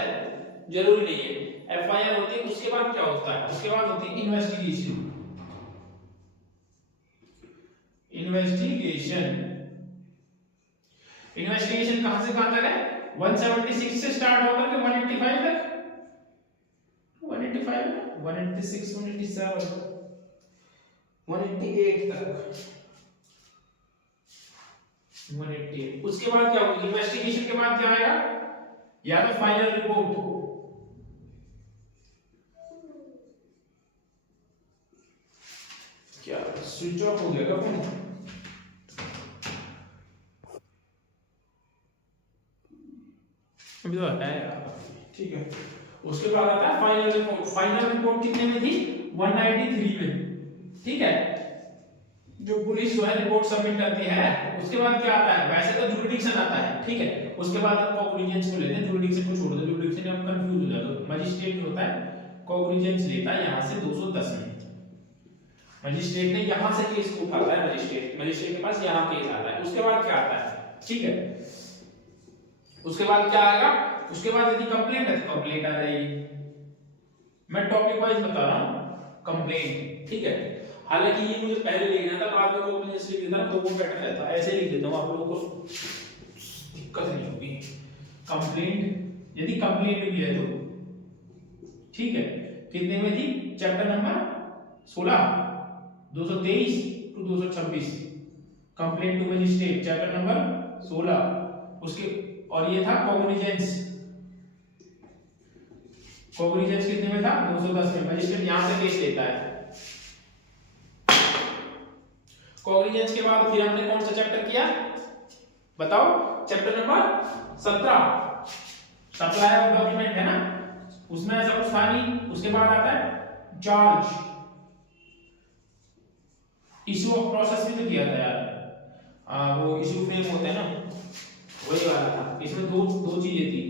जरूरी नहीं है। एफआईआर होती है, उसके बाद क्या होता है, उसके बाद होती है इन्वेस्टिगेशन। इन्वेस्टिगेशन कहां से कहां तक है, 176 से स्टार्ट होकर के 185 तक, 185 186 187 188 तक, 188। उसके बाद क्या होगा, इन्वेस्टिगेशन के बाद क्या आएगा, या तो फाइनल रिपोर्ट, क्या स्विच ऑफ हो गया फोन, अभी तो है यार, ठीक है। उसके बाद आता है फाइनल रिपोर्ट। फाइनल रिपोर्ट कितने में थी, 193 में, ठीक है। जो पुलिस जो है रिपोर्ट सबमिट करती है, उसके बाद क्या आता है, वैसे तो जुरिडिक्शन आता है, ठीक है। उसके बाद हम कॉग्निजेंस को लेते हैं, जुरिडिक्शन को छोड़ दो, जुरिडिक्शन में हम कंफ्यूज हो जाते हैं। मजिस्ट्रेट होता है कॉग्निजेंस लेता है यहां से 210 में, मजिस्ट्रेट ने यहां से केस को उठाता है, मजिस्ट्रेट के पास यहां केस आता है। उसके बाद क्या आता है, ठीक है। उसके बाद क्या आएगा, उसके बाद यदि कंप्लेंट है तो कंप्लेंट आ जाएगी। मैं टॉपिक वाइज बता रहा हूं, कंप्लेंट, ठीक है। हालांकि ये मुझे पहले लिखना था, बाद में कॉग्निजेंस लिख देता तो वो बेटर रहता, ऐसे लिख देता हूं, आप लोगों को दिक्कत नहीं होगी। कंप्लेंट, यदि कंप्लेंट भी है तो, ठीक है। कितने में थी, chapter number 16 223 to 226, complaint to magistrate chapter number 16। उसके और ये था कॉग्निजेंस, कॉग्निजेंस कितने में था, 210 में। मजिस्ट्रेट यहां से केस लेता है। कॉग्निजेंस के बाद फिर हमने कौन सा चैप्टर किया बताओ, chapter number 17 supply of document है ना, उसमें ऐसा कुछ था नहीं। उसके बाद आता है चार्ज, इशू ऑफ प्रोसेस भी तो किया था यार, वो इशू फ्रेम होता है ना, वही वाला था। इसमें दो चीजें थी,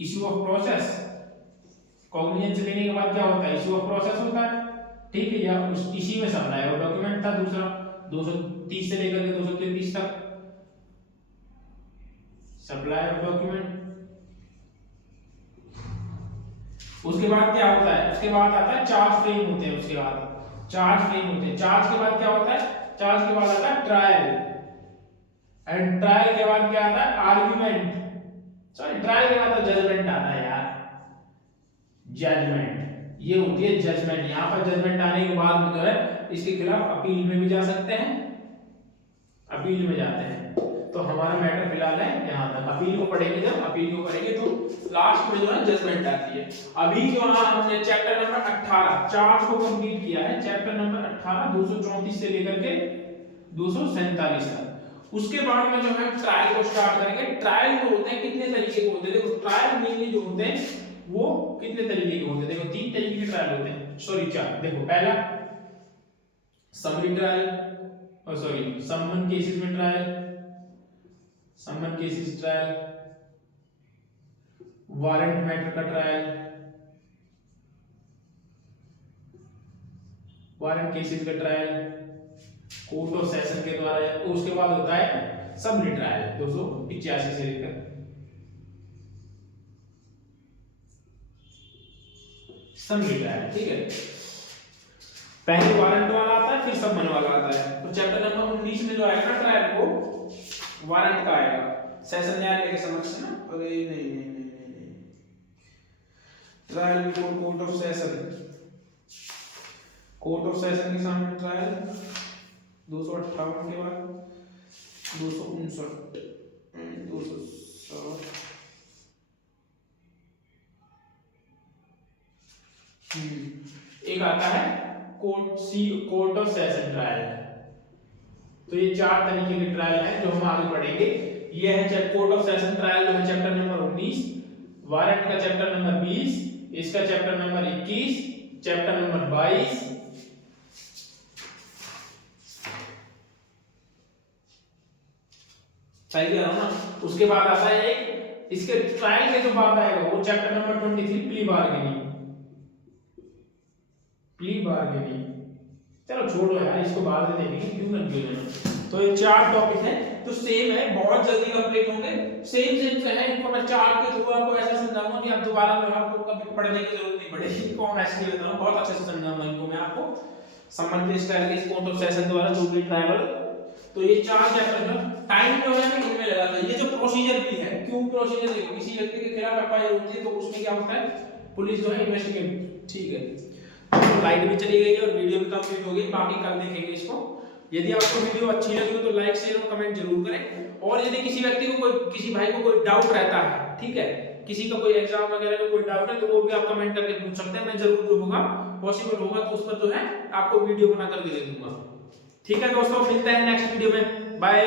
इशू ऑफ प्रोसेस, कॉग्निजेंस लेने के बाद क्या होता है, इशू ऑफ प्रोसेस होता है, ठीक है। या उस इसी में सप्लाई ऑफ डॉक्यूमेंट था दूसरा, 230 से लेकर के 233 तक सप्लाई ऑफ डॉक्यूमेंट। उसके बाद क्या होता है, उसके बाद आता है चार्ज फ्रेम होते हैं, उसके बाद चार्ज फ्रेम होते हैं। चार्ज के बाद क्या होता है, चार्ज के बाद आता है ट्रायल, एंड ट्रायल के बाद क्या आता है, आर्गुमेंट, सॉरी ट्रायल के बाद तो जजमेंट आता है यार, जजमेंट, ये होती है जजमेंट। यहां पर जजमेंट आने के बाद जो है इसके खिलाफ अपील में भी जा सकते हैं, अपील में जाते हैं। तो हमारा मैटर फिलहाल है यहाँ तक। अपील को पढ़ेंगे, जब अपील को करेंगे तो लास्ट में जो है जजमेंट आती है। अभी जो हमने चैप्टर नंबर 18 चार्ज को कंप्लीट किया है, चैप्टर नंबर 18 234 से लेकर के 247 तक। उसके बाद में जो है ट्रायल को स्टार्ट करेंगे। ट्रायल जो होते हैं कितने तरीके के होते हैं, देखो ट्रायल मेनली जो होते हैं वो कितने तरीके के होते हैं, देखो 3 तरीके के ट्रायल होते हैं, सॉरी 4। देखो पहला समरी ट्रायल, और सॉरी समन केसेस में trial, summon cases trial, warrant matter का ट्रायल, वारंट केसेस का ट्रायल कोर्ट ऑफ सेशन के द्वारा। उसके बाद होता है समरी ट्रायल 285 से लेकर समरी ट्रायल, ठीक है। पहले वारंट वाला आता है, फिर समन वाला आता है। तो चैप्टर नंबर 19 में जो आएगा ना ट्रायल, वो वारंट का आएगा, सेशन न्यायालय के समक्ष ना। अरे नहीं, trial before court of session, court of session के सामने ट्रायल 258 के बाद 259 260 एक आता है कोर्ट ऑफ सेशन ट्रायल। तो ये 4 तरीके के ट्रायल है जो हम आगे पढ़ेंगे। ये है कोर्ट ऑफ सेशन ट्रायल जो है चैप्टर नंबर 19, वारंट का चैप्टर नंबर 20, इसका चैप्टर नंबर 21, चैप्टर नंबर 22, सही कह रहा हूं ना। उसके बाद आता है एक, इसके ट्रायल के जो बाद आएगा वो chapter number 23 plea bargaining, plea bargaining. चलो छोड़ो यार, इसको बाद में देखेंगे, क्यों कंफ्यूजन है। तो ये 4 टॉपिक हैं, तो सेम है, बहुत जल्दी कंप्लीट होंगे। सेम से है, इनको मैं चार्ट के थ्रू आपको ऐसा समझाऊंगा कि आप दोबारा में आपको कभी पढ़ने की जरूरत नहीं पड़ेगी। इनको हम ऐसे लेता हूं, बहुत अच्छे से समझाऊंगा इनको मैं आपको, समन के स्टाइल के कोर्ट ऑफ सेशन द्वारा जो भी ट्रायल। तो ये 4 चैप्टर जो टाइम जो है ना इनमें लगाता है। ये जो प्रोसीजर भी है, क्यों प्रोसीजर, देखो किसी व्यक्ति के खिलाफ एफआईआर होती है तो उसमें क्या होता है, पुलिस जो है इन्वेस्टिगेट, ठीक है। तो लाइट भी चली गई है और वीडियो भी कंप्लीट हो गई, बाकी कल देखेंगे इसको। यदि आपको वीडियो अच्छी लगी हो तो लाइक शेयर और कमेंट जरूर करें। और यदि किसी व्यक्ति को कोई, किसी भाई को कोई डाउट रहता है, ठीक है, किसी का कोई एग्जाम वगैरह का कोई डाउट है तो वो भी आप कमेंट करके पूछ सकते हैं। मैं जरूर जो होगा पॉसिबल होगा तो उस पर जो है आपको वीडियो बना करके दे दूंगा। ठीक है दोस्तों, मिलते हैं नेक्स्ट वीडियो में, बाय।